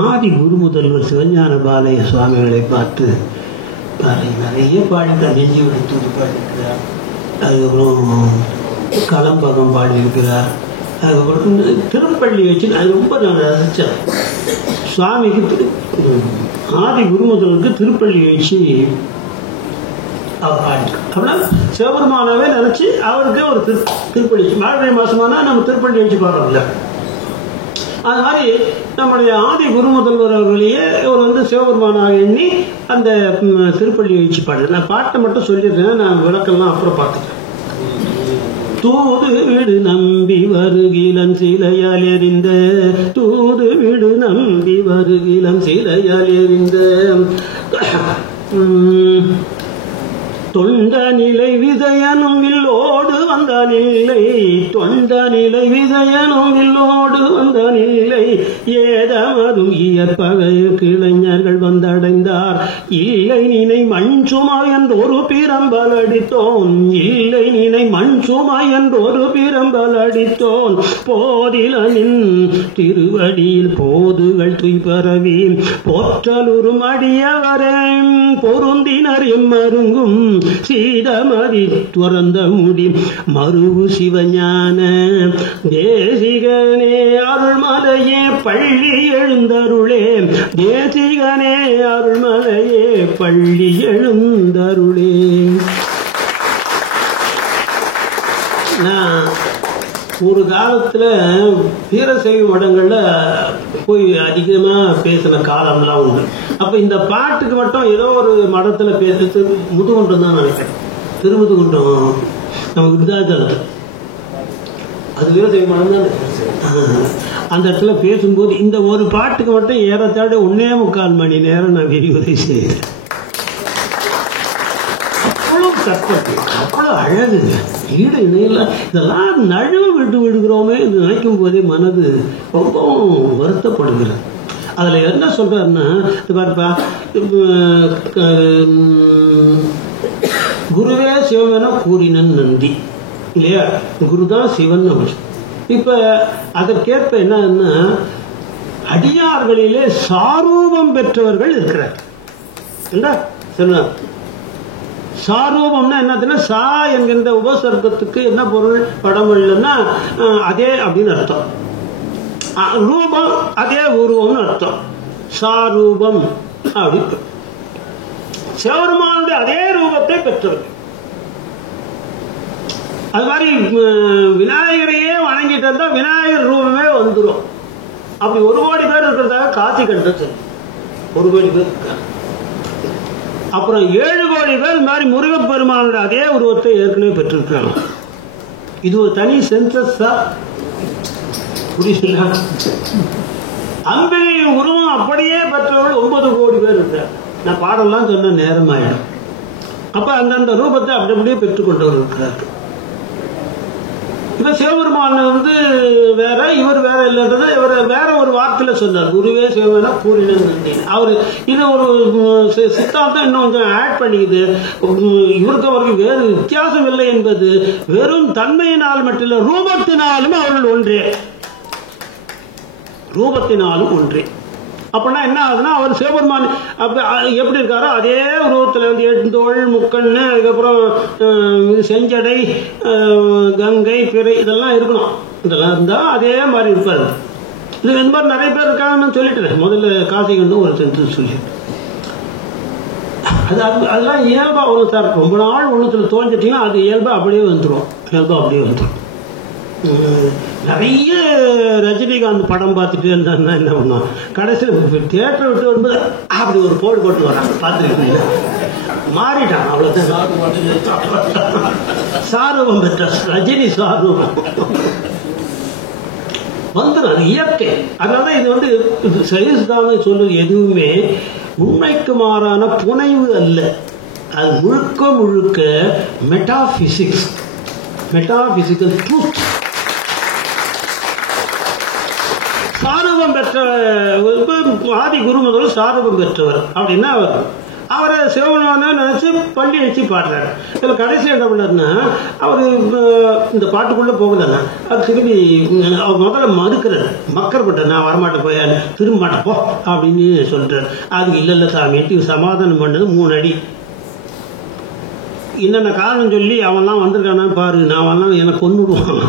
ஆதி குரு முதல்வர் சிவஞான பாலய சுவாமிகளை பார்த்து நிறைய பாடிக்க நெஞ்சு விடுத்து பாடியிருக்கிறார். அதுக்கப்புறம் களம்பகம் பாடியிருக்கிறார். அதுக்கப்புறம் திருப்பள்ளி வச்சு அது ரொம்ப நான் ரசித்தேன். சுவாமிக்கு ஆதி குரு முதல்வருக்கு திருப்பள்ளி வச்சு அவர் பாடியிருக்கார். அப்படின்னா சிவபெருமானாவே நினைச்சு அவருக்கு ஒரு திருப்பள்ளி மார்கழி மாசமானா நம்ம திருப்பள்ளி வச்சு பாடுறோம்ல, அது மாதிரி நம்முடைய ஆதி குரு முதல்வர் அவர்களையே ஒரு சிவபெருமானாக எண்ணி அந்த திருப்பள்ளி வச்சு பாடுறேன். நான் பாட்டை மட்டும் சொல்லிடுறேன், நான் விளக்கெல்லாம் அப்புறம் பார்த்துட்டேன். தூது வீடு நம்பி வருகிலம் சிலையால் எறிந்த, தூது வீடு நம்பி வருகிலம் சிலையால் எறிந்த, தொண்ட நிலை விதைய வந்தனில்லை தொண்ட நிலை விஜயனும் வில்லோடு வந்தனில்லை ஏதமதும் இயற்பகை கிளைஞர்கள் வந்தடைந்தார் இல்லை நினை மண் சுமா என்றொரு பிரம்பல் அடித்தோன் இல்லை நினை மண் சுமா என்றொரு பிரம்பல் அடித்தோன் போதிலனின் திருவடியில் போதுகள் துய்பரவி போற்றலுறும் அடியவரே பொருந்தினர் எம்மருங்கும் சீதமதி துறந்த முடி மருவு சிவஞான தேசிகனே அருள்மலையே பள்ளி எழுந்தருளே தேசிகனே அருள்மலையே பள்ளி எழுந்தருளே. நான் ஒரு காலத்துல வீரசைவ மடங்கள்ல போய் அதிகமா பேசின காலம்லாம் உண்டு. அப்ப இந்த பாட்டுக்கு மட்டும் ஏதோ ஒரு மடத்துல பேசுறது முதுகுன்றம் தான் நினைக்கிறேன். திருமுதுகுன்றம் நம்ம விருதாச்சலத்தில் அது வீரசைவ மடம் தான். அந்த இடத்துல பேசும்போது இந்த ஒரு பாட்டுக்கு மட்டும் ஏறத்தாழ 1.25 மணி நேரம் நான் விரிவுரை செய்தேன். அவ்வளவு கற்பட்டு அவ்வளவு அழகு ஈடு இணையில இதெல்லாம் நழுவ விட்டு விடுகிறோமே நினைக்கும் போதே மனது ரொம்பவும் வருத்தப்படுகிறது. அதுல என்ன சொல்றாருன்னா பாருப்பா, குருவே சிவமென கூறினன் நந்தி இல்லையா, குருதான் சிவன். இப்ப அதற்கேற்ப என்னன்னா அடியார்களிலே சாரூபம் பெற்றவர்கள் இருக்கிறார். சொன்னார் சாரூபம்னா என்னதுன்னா சா என்கின்ற உபசர்க்கத்துக்கு என்ன பொருள் படமொழின்னா அதே அப்படின்னு அர்த்தம். ரூபம் அதே உருவம்னு அர்த்தம். சாரூபம் அப்படி சிவபெருமானுடைய அதே ரூபத்தை பெற்றவர்கள். அது மாதிரி விநாயகரையே வணங்கிட்டு இருந்தா விநாயகர் ரூபமே வந்துடும். அப்படி 1 கோடி பேர் இருக்கிறதாக காட்சி கண்டது. 1 கோடி பேர் இருக்காங்க. அப்புறம் 7 கோடி பேர் இந்த மாதிரி முருகப்பெருமானோட அதே உருவத்தை ஏற்கனவே பெற்றிருக்காங்க. இது ஒரு தனி சென்சஸ் தான். புரியுதுங்களா? அம்பை உருவம் அப்படியே பெற்றவர்கள் 9 கோடி பேர் இருக்காங்க. நான் பாடலாம் சொன்ன நேரம் ஆயிடும். அப்ப அந்தந்த ரூபத்தை அப்படி அப்படியே பெற்றுக்கொண்டவர் இருக்கிறார்கள். இப்ப சிவபெருமான் வேற இவர் வேற இல்லைன்றதை இவர் வேற ஒரு வார்த்தையில சொன்னார். குருவே சிவமென கூறினன். அவரு இது ஒரு சித்தாந்தம் இன்னும் கொஞ்சம் ஆட் பண்ணிக்குது. இவருக்கு அவருக்கு வேறு வித்தியாசம் இல்லை என்பது வெறும் தன்மையினால் மட்டும் இல்லை, ரூபத்தினாலும் அவர்கள் ஒன்றே. ரூபத்தினாலும் ஒன்றே. அப்படின்னா என்ன ஆகுதுன்னா அவர் சிவபெருமான் எப்படி இருக்காரோ அதே உருவத்தில் 8 தோள் முக்கண்ணு அதுக்கப்புறம் செஞ்சடை கங்கை பிறை இதெல்லாம் இருக்கணும். இதெல்லாம் இருந்தால் அதே மாதிரி இருப்பாரு. இது இந்த மாதிரி நிறைய பேர் இருக்காங்கன்னு சொல்லிட்டு முதல்ல காசிக்கு ஒரு சென்டென்ஸ் சொல்லிட்டு அதெல்லாம் இயல்பா வரும் சார். ரொம்ப நாள் ஒன்றுத்துல தோஞ்சிட்டீங்கன்னா அது இயல்பா அப்படியே வந்துடும். இயல்பா அப்படியே வந்துடும். நிறைய ரஜினிகாந்த் படம் பார்த்துட்டு இருந்தாருன்னா என்ன பண்ணுவான், கடைசியில் தியேட்டரை விட்டு வரும்போது அப்படி ஒரு போடு போட்டு வராங்க. பார்த்துருக்கீங்க? மாறிட்டான். அவ்வளோதான். சாரூபம் பெற்ற ரஜினி சாரூபம் வந்துடும். அது இயற்கை. அதனால இது சரிதான சொல்றது எதுவுமே உண்மைக்கு மாறான புனைவு அல்ல. அது முழுக்க முழுக்க மெட்டாபிசிக்ஸ், மெட்டாபிசிக்கல் ட்ரூத். சாரூபம் பெற்ற ஆதி குரு முதல் சாரூபம் பெற்றவர் அப்படின்னா அவரை சிவபெருமான நினைச்சு பள்ளி அடிச்சு பாடுறாரு. இதில் கடைசி என்ன பண்ணாருன்னா அவர் இந்த பாட்டுக்குள்ள போகலன்னா அது திரும்பி அவர் முதல்ல மறுக்கிறார். மக்கர் பண்ற நான் வரமாட்டேன் போய் திரும்ப மாட்டேன் போ அப்படின்னு சொல்றாரு. அதுக்கு இல்லை சாமி சமாதானம் பண்ணது 3 அடி. என்னென்ன காரணம் சொல்லி அவன்லாம் வந்திருக்கானா பாரு, நான் வரலாம் எனக்கு கொண்டுடுவான்.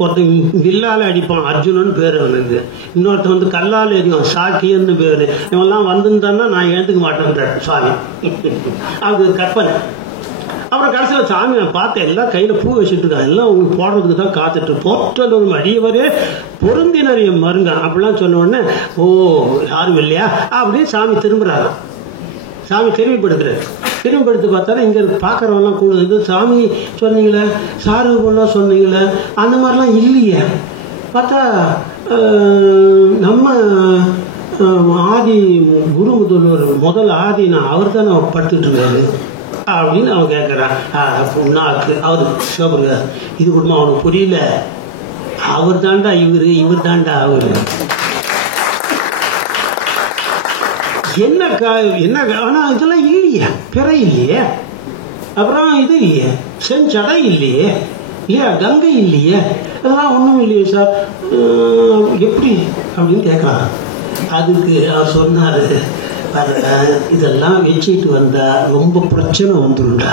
ஒருத்தன் வில்லால் அடிப்பான், அர்ஜுனன் பேர் அவனுக்கு. இன்னொருத்தன் கல்லால் எரிவான், சாக்கியன்னு பேரு. இவன்லாம் வந்துருந்தான்னா நான் ஏற்றுக்க மாட்டேன் சாமி. அது கற்பனை. அப்புறம் கடைசியில் சாமி நான் பார்த்தேன் எல்லாம் கையில் பூ வச்சுட்டு இருக்கான், எல்லாம் உங்களுக்கு போடுறதுக்கு தான் காத்துட்டு போற்றல் ஒரு அடியவரே பொருந்தினர் மருங்க அப்படிலாம் சொன்ன உடனே ஓ யாரும் இல்லையா அப்படின்னு சாமி திரும்புறாரு. சாமி திரும்பிப்படுத்துறாரு. திரும்பிப்படுத்து பார்த்தாலும் இங்கே பார்க்குறவெல்லாம் கூட இது சாமி சொன்னீங்களே சாரூபம்லாம் சொன்னீங்களே அந்த மாதிரிலாம் இல்லையே. பார்த்தா நம்ம ஆதி குரு முதல்வர் முதல் ஆதி நான் அவர் தான் படுத்துட்டு இருக்காரு. அப்படின்னு அவன் கேட்கறான். புண்ணாக்கு அவரு சிவபுரியார், இது குடும்பம் அவனுக்கு புரியல. அவர் தாண்டா இவரு, இவர் தாண்டா அவரு. என்ன ஆனா இதெல்லாம் இல்லையா, பிறை இல்லையே, அப்புறம் இது இல்லையே, செஞ்சடை இல்லையே, இல்லையா, கங்கை இல்லையே, அதெல்லாம் ஒன்றும் இல்லையே சார், எப்படி அப்படின்னு கேட்கலாம். அதுக்கு அவர் சொன்னாரு, இதெல்லாம் வச்சுட்டு வந்தா ரொம்ப பிரச்சனை வந்துருண்டா.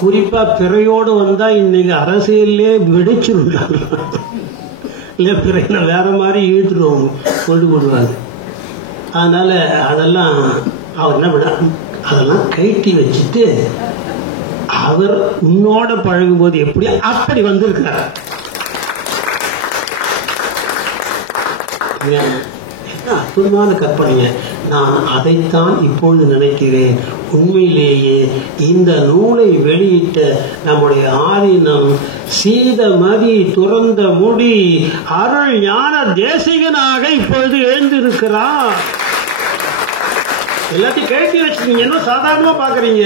குறிப்பா பிறையோடு வந்தா இன்னைக்கு அரசியல்லே வெடிச்சிருண்டா. இல்ல பிறையில வேற மாதிரி இழுத்துடுவோம், கொண்டு போடுவாங்க. அதனால அதெல்லாம் அவர் என்ன பண்ண, அதெல்லாம் கைட்டி வச்சுட்டு அவர் உன்னோட பழகும் போது எப்படி அப்படி வந்திருக்கிறார். அற்புதமான கற்பனைங்க. நான் அதைத்தான் இப்பொழுது நினைக்கிறேன். உண்மையிலேயே இந்த நூலை வெளியிட்ட நம்முடைய ஆதீனம் சீதமதி துறந்த முடி அருள் ஞான தேசிகனாக இப்பொழுது எழுந்திருக்கிறார். எல்லாத்தையும் கேட்டி வச்சுக்கீங்க, என்ன சாதாரணமா பாக்குறீங்க.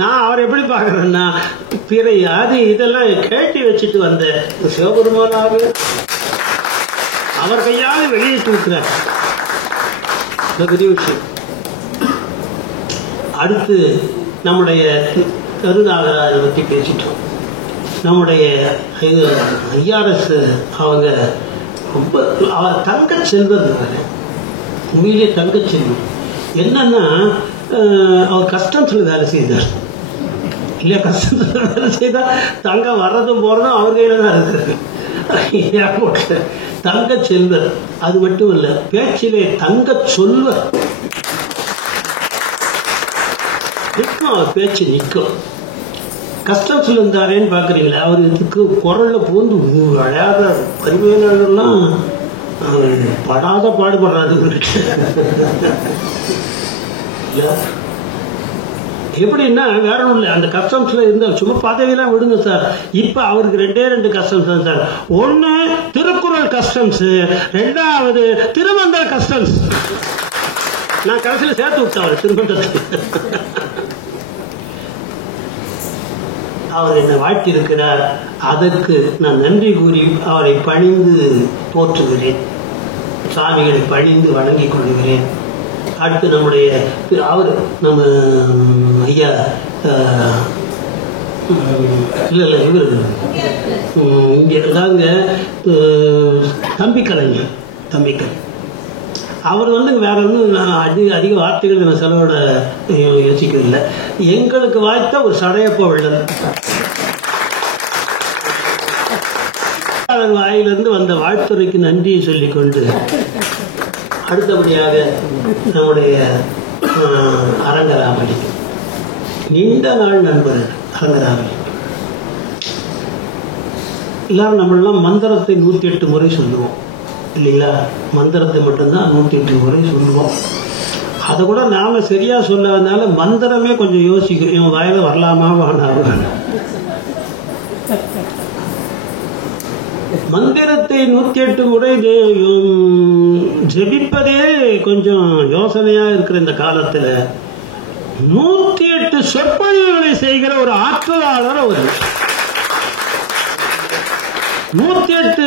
நான் அவர் எப்படி பாக்குறேன்னா, பிறை அது இதெல்லாம் கேட்டி வச்சுட்டு வந்த சிவபெருமானாக அவர் கையால் வெளியிட்டு இருக்கிறார். பெரிய விஷயம். அடுத்து நம்முடைய கருநாகராஜை பற்றி பேசிட்டோம். நம்முடைய ஐஆர்எஸ் அவங்க ரொம்ப அவர் தங்க செல்வர், உண்மையிலே தங்க செல்வம். என்னன்னா அவர் கஸ்டம்ஸ்ல வேலை செய்தார் இல்லையா, கஸ்டம்ஸ்ல வேலை செய்தா தங்கம் வர்றதும் போறதும் அவர் கையில தான் இருக்கு. தங்க செல்வர். அது மட்டும் இல்ல, பேச்சிலே தங்க சொல்வர். நிற்கும், அவர் பேச்சு நிற்கும். கஸ்டம்ஸ்ல இருந்தாரேன்னு பாக்குறீங்களா, அவர் இதுக்கு குரல்ல பூந்து விளையாடுற பரிமையாளர்லாம் படாத பாடுபடுறாரு. எப்படின்னா வேற ஒன்றும் இல்லை, அந்த கஸ்டம்ஸ்ல இருந்த சும்மா பதவியெல்லாம் விடுங்க சார். இப்ப அவருக்கு 2 கஸ்டம்ஸ் தான் சார். ஒன்னு திருக்குறள் கஸ்டம்ஸ், 2வது திருமந்திர கஸ்டம்ஸ். நான் கடைசியில் சேர்த்து விட்டேன் அவர் திருமந்திரத்துக்கு. அவர் என்னை வாழ்த்தி இருக்கிறார். அதற்கு நான் நன்றி கூறி அவரை பணிந்து போற்றுகிறேன், சாமிகளை பணிந்து வணங்கிக் கொள்கிறேன். அடுத்து நம்முடைய அவர் நம்ம ஐயா இல்லை இவர் இங்கே தாங்க தம்பிக்கலைஞர், தம்பிக்கலை. அவர் வேற ஒன்றும் அதிக வார்த்தைகள் நான் செலவிட யோசிக்கவில்லை. எங்களுக்கு வாய்த்த ஒரு சடையப்போ வெள்ளம் வாயிலிருந்து வந்த வாழ்த்துறைக்கு நன்றியை சொல்லிக்கொண்டு, அடுத்தபடியாக நம்முடைய அரங்கராமணி, நீண்ட நாள் நண்பர் அரங்கராமணி. எல்லாரும் நம்மளாம் மந்திரத்தை 108 முறை சொல்லுவோம் இல்லைங்களா, மந்திரத்தை மட்டும்தான் 108 முறை சொல்லுவோம். அதை கூட நாம சரியா சொல்லாதனால மந்திரமே கொஞ்சம் யோசிக்கிறோம், இவன் வாயில வரலாமா வேணாமா. மந்திரத்தை 108 முறை ஜெபிப்பதே கொஞ்சம் யோசனையா இருக்கிற இந்த காலத்துல 108 சொற்பொழிவுகளை செய்கிற ஒரு ஆற்றலாளர் அவர். 108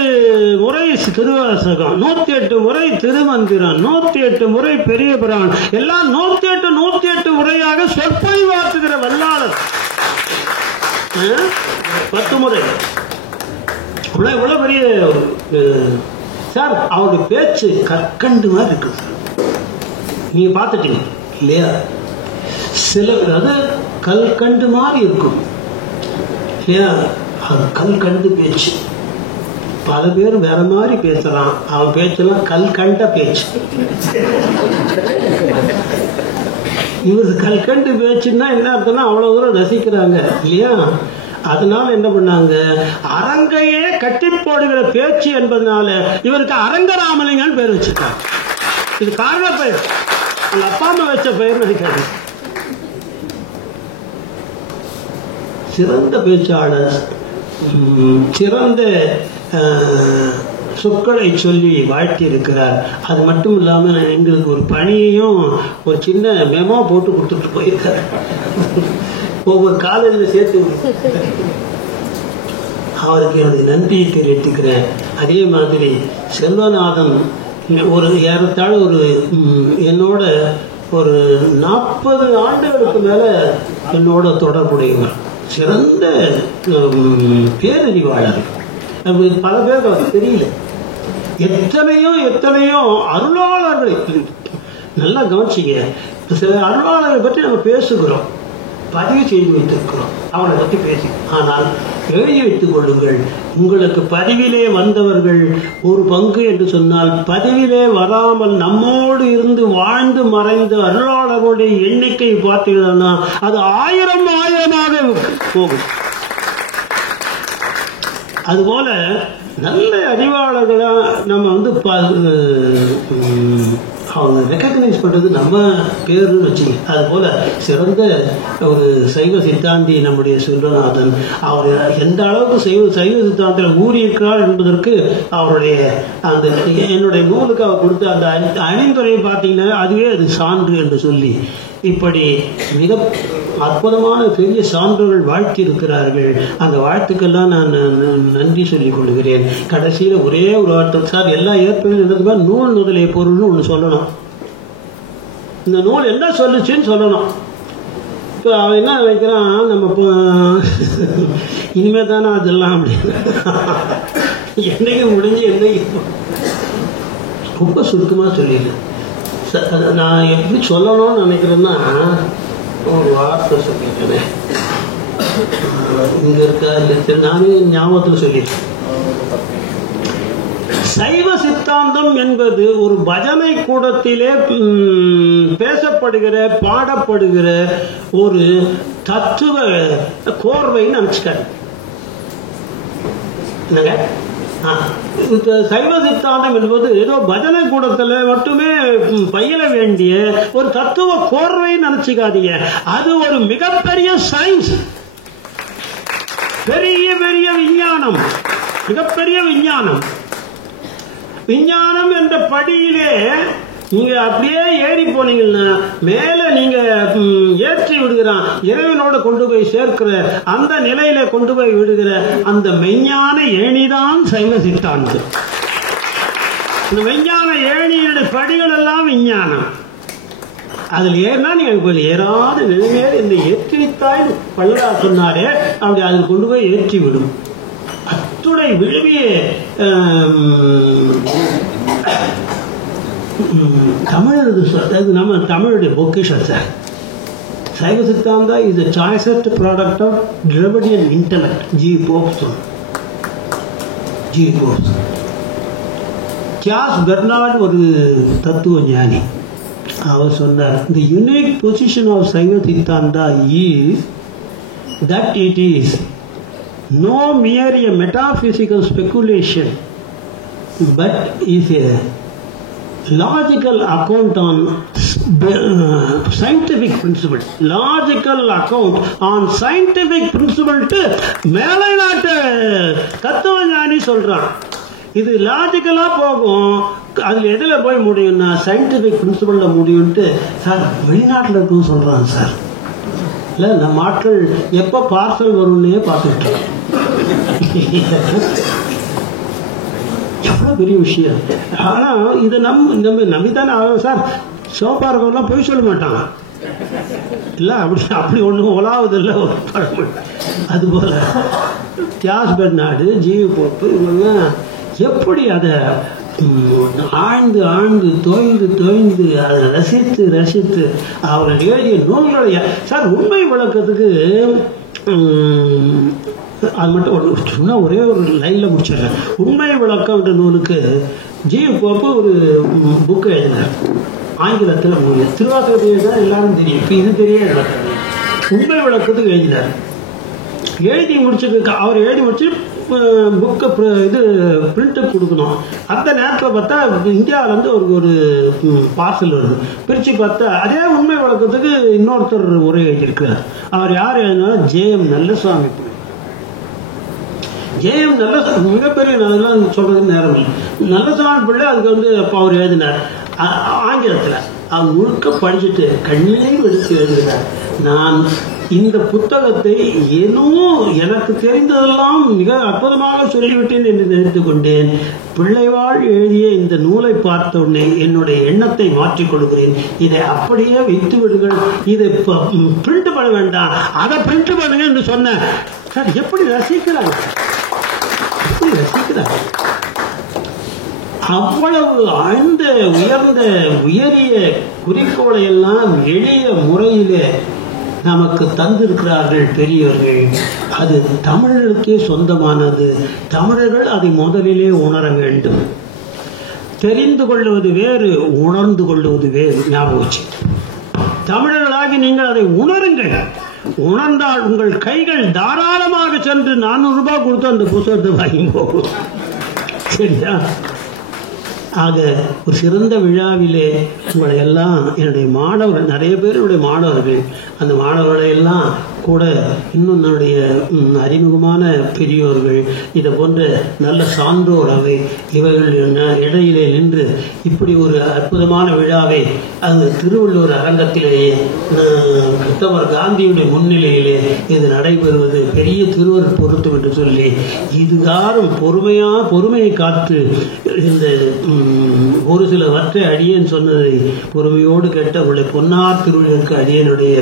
முறை திருவாசகம், 108 முறை திருமந்திரம், 108 முறை பெரிய புராணம், எல்லாம் 108 முறையாக சொற்பொழிவாற்றுகிற வல்லாளர். 10 முறை இவ்வளவு பெரிய சார். அவருடைய பேச்சு கற்கண்டு மாதிரி இருக்கு சார், நீங்க பார்த்துட்டீங்க இல்லையா. சில அது கல்கண்டு மாதிரி இருக்கும் இல்லையா, அது கல்கண்டு பேச்சு. பல பேர் வேற மாதிரி பேசுறான், அவன் பேச்செல்லாம் கல்கண்ட பேச்சு. இவரு கல்கண்டு பேச்சுன்னா என்ன அர்த்தம்னா அவ்வளவு தூரம் ரசிக்கிறாங்க இல்லையா. அதனால என்ன பண்ணாங்க, அரங்கையே கட்டி போடுகிற பேச்சு என்பதனால இவருக்கு அரங்கராமலிங்கன்னு பேர் வச்சிருக்காங்க. இது காரண பெயர், அப்பா அம்மா வச்ச பெயர் நினைக்காது. சிறந்த பேச்சாளர், சிறந்த சொற்களை சொல்லி வாழ்த்தி இருக்கிறார். அது மட்டும் இல்லாமல் எங்களுக்கு ஒரு பணியையும் ஒரு சின்ன மெமோ போட்டு கொடுத்துட்டு போயிருக்கார். ஒவ்வொரு காலேஜில் சேர்த்து அவருக்கு எனது நன்றியை தெரிவித்துக்கிறேன். அதே மாதிரி செல்வநாதன் ஒரு ஏறத்தாழ ஒரு என்னோட ஒரு 40 ஆண்டுகளுக்கு மேல என்னோட தொடர்புடையவர், சிறந்த பேரறிவாளர். பல பேர் அவருக்கு தெரியல. எத்தனையோ அருளாளர்களை நல்லா கவனிச்சிங்க. சில அருளாளர்களை பற்றி நம்ம பேசுகிறோம், பதிவு செய்து வைத்திருக்கிறோம், அவரை பற்றி பேசி. ஆனால் எழுதி வைத்துக் கொள்ளுங்கள், உங்களுக்கு பதிவிலே வந்தவர்கள் ஒரு பங்கு என்று சொன்னால், பதிவிலே வராமல் நம்மோடு இருந்து வாழ்ந்து மறைந்த அருளாளர்களுடைய எண்ணிக்கை பார்த்தீங்கன்னா அது 1000 போகும். அதுபோல நல்ல அறிவாளர்களா நம்ம அவங்க ரெக்கக்னைஸ் பண்றது நம்ம பேருன்னு வச்சுங்க. அது போல சிறந்த ஒரு சைவ சித்தாந்தி நம்முடைய செல்வநாதன். அவர் எந்த அளவுக்கு சைவ சித்தாந்தத்தில் ஊறியிருக்கிறார் என்பதற்கு அவருடைய அந்த என்னுடைய நூலுக்கு அவர் கொடுத்த அந்த அணிந்துரையை பார்த்தீங்கன்னா அதுவே அது சான்று என்று சொல்லி இப்படி மிக அற்புதமான பெரிய சான்றுகள் வாழ்த்தி இருக்கிறார்கள். அந்த வாழ்த்துக்கெல்லாம் நான் நன்றி சொல்லிக் கொள்கிறேன். கடைசியில் ஒரே ஒரு வார்த்தை சார், எல்லா ஏற்பாடும் நூல் முதலிய பொருள்னு ஒன்று சொல்லணும். இந்த நூல் என்ன சொல்லுச்சுன்னு சொல்லணும். இப்போ அவன் என்ன நினைக்கிறான், நம்ம இனிமே தானே அதெல்லாம் அப்படின்னு என்னைக்கு முடிஞ்சு என்னைக்கு ரொம்ப சுருக்கமாக சொல்லிடுறேன். நான் எப்படி சொல்லணும்னு நினைக்கிறேன்னா ஒரு வார்த்தை சொல்லிட்டேன், இங்க இருக்கா இல்லை நானே ஞாபகத்தில் சொல்லிட்டேன். சைவ சித்தாந்தம் என்பது ஒரு பஜனை கூடத்திலே பேசப்படுகிற பாடப்படுகிற ஒரு தத்துவ கோர்வைன்னு நினைச்சுக்காரு. என்னங்க, சைவ சித்தாந்தம் என்பது ஏதோ பஜனை கூடத்துல மட்டுமே பயில வேண்டிய ஒரு தத்துவ கோர்வை நினைச்சுக்காதீங்க. அது ஒரு மிகப்பெரிய சயின்ஸ், பெரிய பெரிய விஞ்ஞானம், மிகப்பெரிய விஞ்ஞானம். விஞ்ஞானம் என்ற படியிலே நீங்க அப்படியே ஏறி போனீங்கன்னா மேல நீங்க ஏற்றி விடுகிறான், இறைவனோட கொண்டு போய் சேர்க்கிற அந்த நிலையில கொண்டு போய் விடுகிற அந்த மெய்ஞான ஏணிதான் சைவ சித்தாந்தம். இந்த மெய்ஞான ஏணியுடைய படிகள் எல்லாம் விஞ்ஞானம். அதில் ஏறினா நீங்க ஏறாத நிலைமையில இந்த ஏற்றித்தாய் பல்லா சொன்னாரே அப்படி அதில் கொண்டு போய் ஏற்றி விடும். அத்துடை விழுவிய தமிழ் நம்ம தமிழுடைய பொக்கிஷம் sir. Saiva Siddhanta is the choicest product of Dravidian intellect. G Pope's Charles Bernard ஒரு தத்துவ ஞானி, அவர் சொன்னார், the unique position of சைவ Siddhanta is that it is no mere a metaphysical speculation but is a logical account on scientific principle. Logical account on scientific principle மேலை நாட்டு தத்துவ ஞானி சொல்றான். இது லாஜிக்கலா போகும், அதுல எதுல போய் முடியும்னா சயின்டிபிக் பிரின்சிபல்ல முடியும்ட்டு சார் வெளிநாட்டுல இருக்குன்னு சொல்றாங்க சார். இல்ல நம்ம ஆட்கள் எப்ப பார்சல் வரும்னே பார்த்துட்டு எவ்வளவு பெரிய விஷயம். ஆனா இதை நம்ம நம்பித்தானே ஆகும் சார். சோப்பாருக்கெல்லாம் போய் சொல்ல மாட்டாங்க இல்ல, அப்படி ஒண்ணு உலாவது இல்லை ஒரு பழமொழி. அதுபோல சார்ல்ஸ் பெர்னார்டு, ஜிவி போப்பு இவங்க எப்படி அதை ஆழ்ந்து ஆழ்ந்து தோய்ந்து அதை ரசித்து அவர்கள் எழுதிய நூல்களை சார் உண்மை விளக்கத்துக்கு அது மட்டும் சொன்னா ஒரே ஒரு லைன்ல முடிச்சிடுறேன். உண்மை விளக்கம் என்ற நூலுக்கு ஜிவி போப்பு ஒரு புக்கு எழுதினார் ஆங்கிலத்தில். திருவாசகத்தை தான் எல்லாரும் தெரியும், இப்ப இது தெரியாது. உண்மை விளக்கத்துக்கு எழுதினார். எழுதி முடிச்சதுக்கு அவர் எழுதி முடிச்சு புக்கை இது பிரிண்ட் கொடுக்கணும். அந்த நேரத்தில் பார்த்தா இந்தியாவிலேருந்து ஒரு பார்சல் வருது. பிரித்து பார்த்தா அதே உண்மை விளக்கத்துக்கு இன்னொருத்தர் உரை எழுதியிருக்கிறார். அவர் யார் எழுதினா ஜே.எம். நல்லசுவாமி. ஜெயம் நல்ல மிகப்பெரிய நல்லதான் சொல்றது நேரம் இல்லை. நல்லதனான் பிள்ளை அதுக்கு வந்து அப்போ அவர் எழுதினார் ஆங்கிலத்தில். அது முழுக்க படிச்சுட்டு கண்ணீர் வெடித்து எழுதுகிறார். நான் இந்த புத்தகத்தை ஏனோ எனக்கு தெரிந்ததெல்லாம் மிக அற்புதமாக சொல்லிவிட்டேன் என்று நினைத்து கொண்டேன். பிள்ளைவாள் எழுதிய இந்த நூலை பார்த்த உடனே என்னுடைய எண்ணத்தை மாற்றிக் கொள்கிறேன். இதை அப்படியே வைத்து விடுங்கள், இதை பிரிண்ட் பண்ண வேண்டாம், அதை பிரிண்ட் பண்ணுங்க என்று சொன்னேன். எப்படி ரசிக்கிறாங்க, எப்படி ரசிக்கிறாங்க. அவ்வளவு ஆழ்ந்த உயரிய குறிக்கோளை எல்லாம் எளிய முறையிலே நமக்கு தந்திருக்கிறார்கள் பெரியவர்கள். அது தமிழர்களுக்கே சொந்தமானது. தமிழர்கள் அதை முதலிலே உணர வேண்டும். தெரிந்து கொள்வது வேறு, உணர்ந்து கொள்வது வேறு. ஞாபகம், தமிழர்களாகி நீங்கள் அதை உணருங்கள். உணர்ந்தால் உங்கள் கைகள் தாராளமாக சென்று 400 ரூபாய் கொடுத்து அந்த புத்தகத்தை வாங்கி போகும். சரியா? ஆக ஒரு சிறந்த விழாவிலே உங்களை எல்லாம் என்னுடைய மாணவர்கள், நிறைய பேருடைய மாணவர்கள், அந்த மாணவர்களை எல்லாம் கூட இன்னும் என்னுடைய அறிமுகமான பெரியோர்கள், இதை போன்ற நல்ல சான்றோர் அவை இவைகள் இடையிலே நின்று இப்படி ஒரு அற்புதமான விழாவை அது திருவள்ளுவர் அரங்கத்திலேயே உத்தமர் காந்தியுடைய முன்னிலையிலே இது நடைபெறுவது பெரிய திருவர் பொருத்தம் என்று சொல்லி இதுகாரும் பொறுமையை காத்து இந்த ஒரு சில வற்றை அடியேன் சொன்னதை பொறுமையோடு கேட்ட உங்களை பொன்னார் திருவள்ளுவருக்கு அடியனுடைய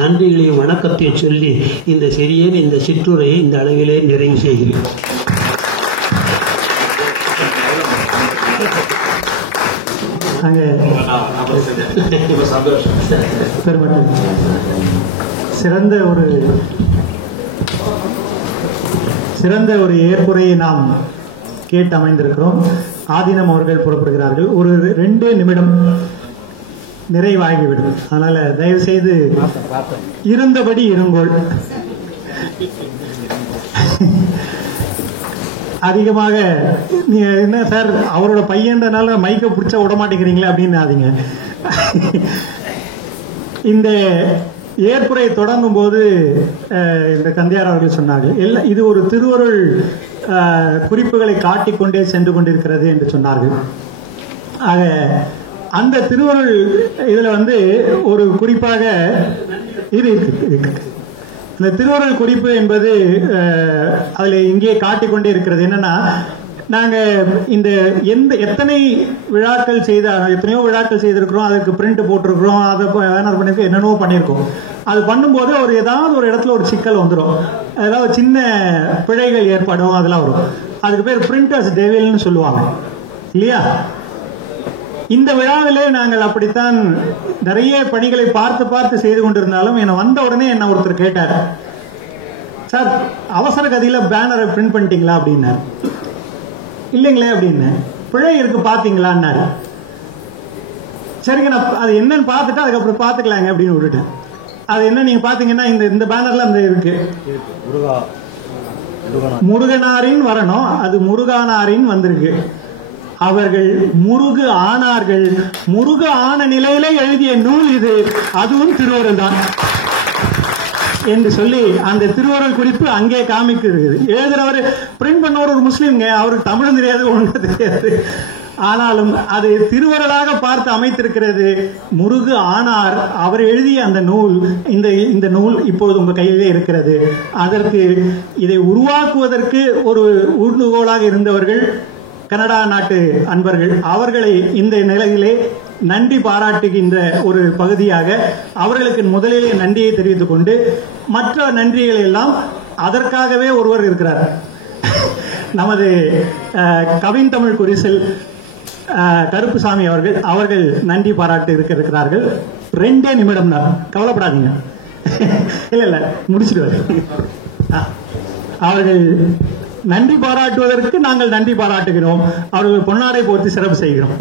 நன்றிகளையும் வணக்கத்தையும் சொல்லி இந்த சிறியன் இந்த சிற்றுரையை இந்த அளவிலே நிறைவு செய்கிறேன். சிறந்த ஒரு ஏற்புரையை நாம் கேட்டு அமைந்திருக்கிறோம். ஆதீனம் அவர்கள் புறப்படுகிறார்கள். ஒரு 2 நிமிடம் நிறைவாகிவிடும். அதனால தயவு செய்து இருந்தபடி இருங்கோள். அதிகமாக நீங்க என்ன சார் அவரோட பையன்றனால மைக்க பிடிச்ச விட மாட்டேங்கிறீங்களா அப்படின்னு இந்த ஏற்புரை தொடங்கும் போது இந்த கந்தியார் அவர்கள் சொன்னார்கள், இது ஒரு திருவருள் குறிப்புகளை காட்டிக்கொண்டே சென்று கொண்டிருக்கிறது என்று சொன்னார்கள். ஆக அந்த திருவருள் இதுல ஒரு குறிப்பாக இது இந்த திருவருள் குறிப்பு என்பது அதுல இங்கே காட்டிக்கொண்டே இருக்கிறது. என்னன்னா, நாங்க இந்த எத்தனை விழாக்கள் எத்தனையோ விழாக்கள் செய்திருக்கிறோம், அதுக்கு பிரிண்ட் போட்டிருக்கிறோம், அதை பேனர் பண்ணிருக்கோம், என்னென்னவோ பண்ணியிருக்கோம். அது பண்ணும்போது ஏதாவது ஒரு இடத்துல ஒரு சிக்கல் வந்துடும், ஏதாவது சின்ன பிழைகள் ஏற்படும், அதெல்லாம் வரும். அதுக்கு பேர் பிரிண்டர்ஸ் டெவில்னு சொல்லுவாங்க இல்லையா? இந்த விழாவிலே நாங்கள் அப்படித்தான் நிறைய பணிகளை பார்த்து செய்து கொண்டிருந்தாலும் என்னை வந்த உடனே என்ன ஒருத்தர் கேட்டார், சார் அவசர கதியில பேனரை பிரிண்ட் பண்ணிட்டீங்களா அப்படின்னாரு. இல்லைங்களே அப்படின்னு. பிழை இருக்கு பாத்தீங்களான்னாரு. சரிங்க, நான் அது என்னன்னு பார்த்துட்டு அதுக்கப்புறம் பார்த்துக்கலாங்க அப்படின்னு விட்டுட்டேன். அது என்ன நீங்க பாத்தீங்கன்னா இந்த பேனர்ல அந்த இருக்கு முருகனாரின் வரணும், அது முருகானாரின் வந்திருக்கு. அவர்கள் முருகு ஆனார்கள், முருகு ஆன நிலையில எழுதிய நூல் இது, அதுவும் திருவருள் தான் என்று சொல்லி அந்த திருவருள் குறிப்பு அங்கே காமிக்கிறது. எழுதுறவர் பிரிண்ட் பண்ணவர் ஒரு முஸ்லீம்ங்க, அவருக்கு தமிழ் தெரியாது, ஒன்று தெரியாது. ஆனாலும் அது திருவருளாக பார்த்து அமைத்திருக்கிறது. முருகு ஆனார், அவர் எழுதிய அந்த நூல், இந்த நூல் இப்பொழுது உங்க கையிலே இருக்கிறது. அதற்கு இதை உருவாக்குவதற்கு ஒரு ஊர்ந்துகோலாக இருந்தவர்கள் கனடா நாட்டு அன்பர்கள். அவர்களை இந்த நிலையிலே நன்றி பாராட்டுகின்ற ஒரு பகுதியாக அவர்களுக்கு முதலிலே நன்றியை தெரிவித்துக் கொண்டு மற்ற நன்றிகளை எல்லாம் அதற்காகவே ஒருவர் இருக்கிறார். நமது கவின்தமிழ் குறிசல் கருப்புசாமி அவர்கள் நன்றி பாராட்டு இருக்கிறார்கள். 2 நிமிடம் தான், கவலைப்படாதீங்க. இல்ல முடிச்சிடுவார். அவர்கள் நன்றி பாராட்டுவதற்கு நாங்கள் நன்றி பாராட்டுகிறோம். அவர்கள் பொன்னாடை போர்த்தி சிறப்பு செய்கிறோம்.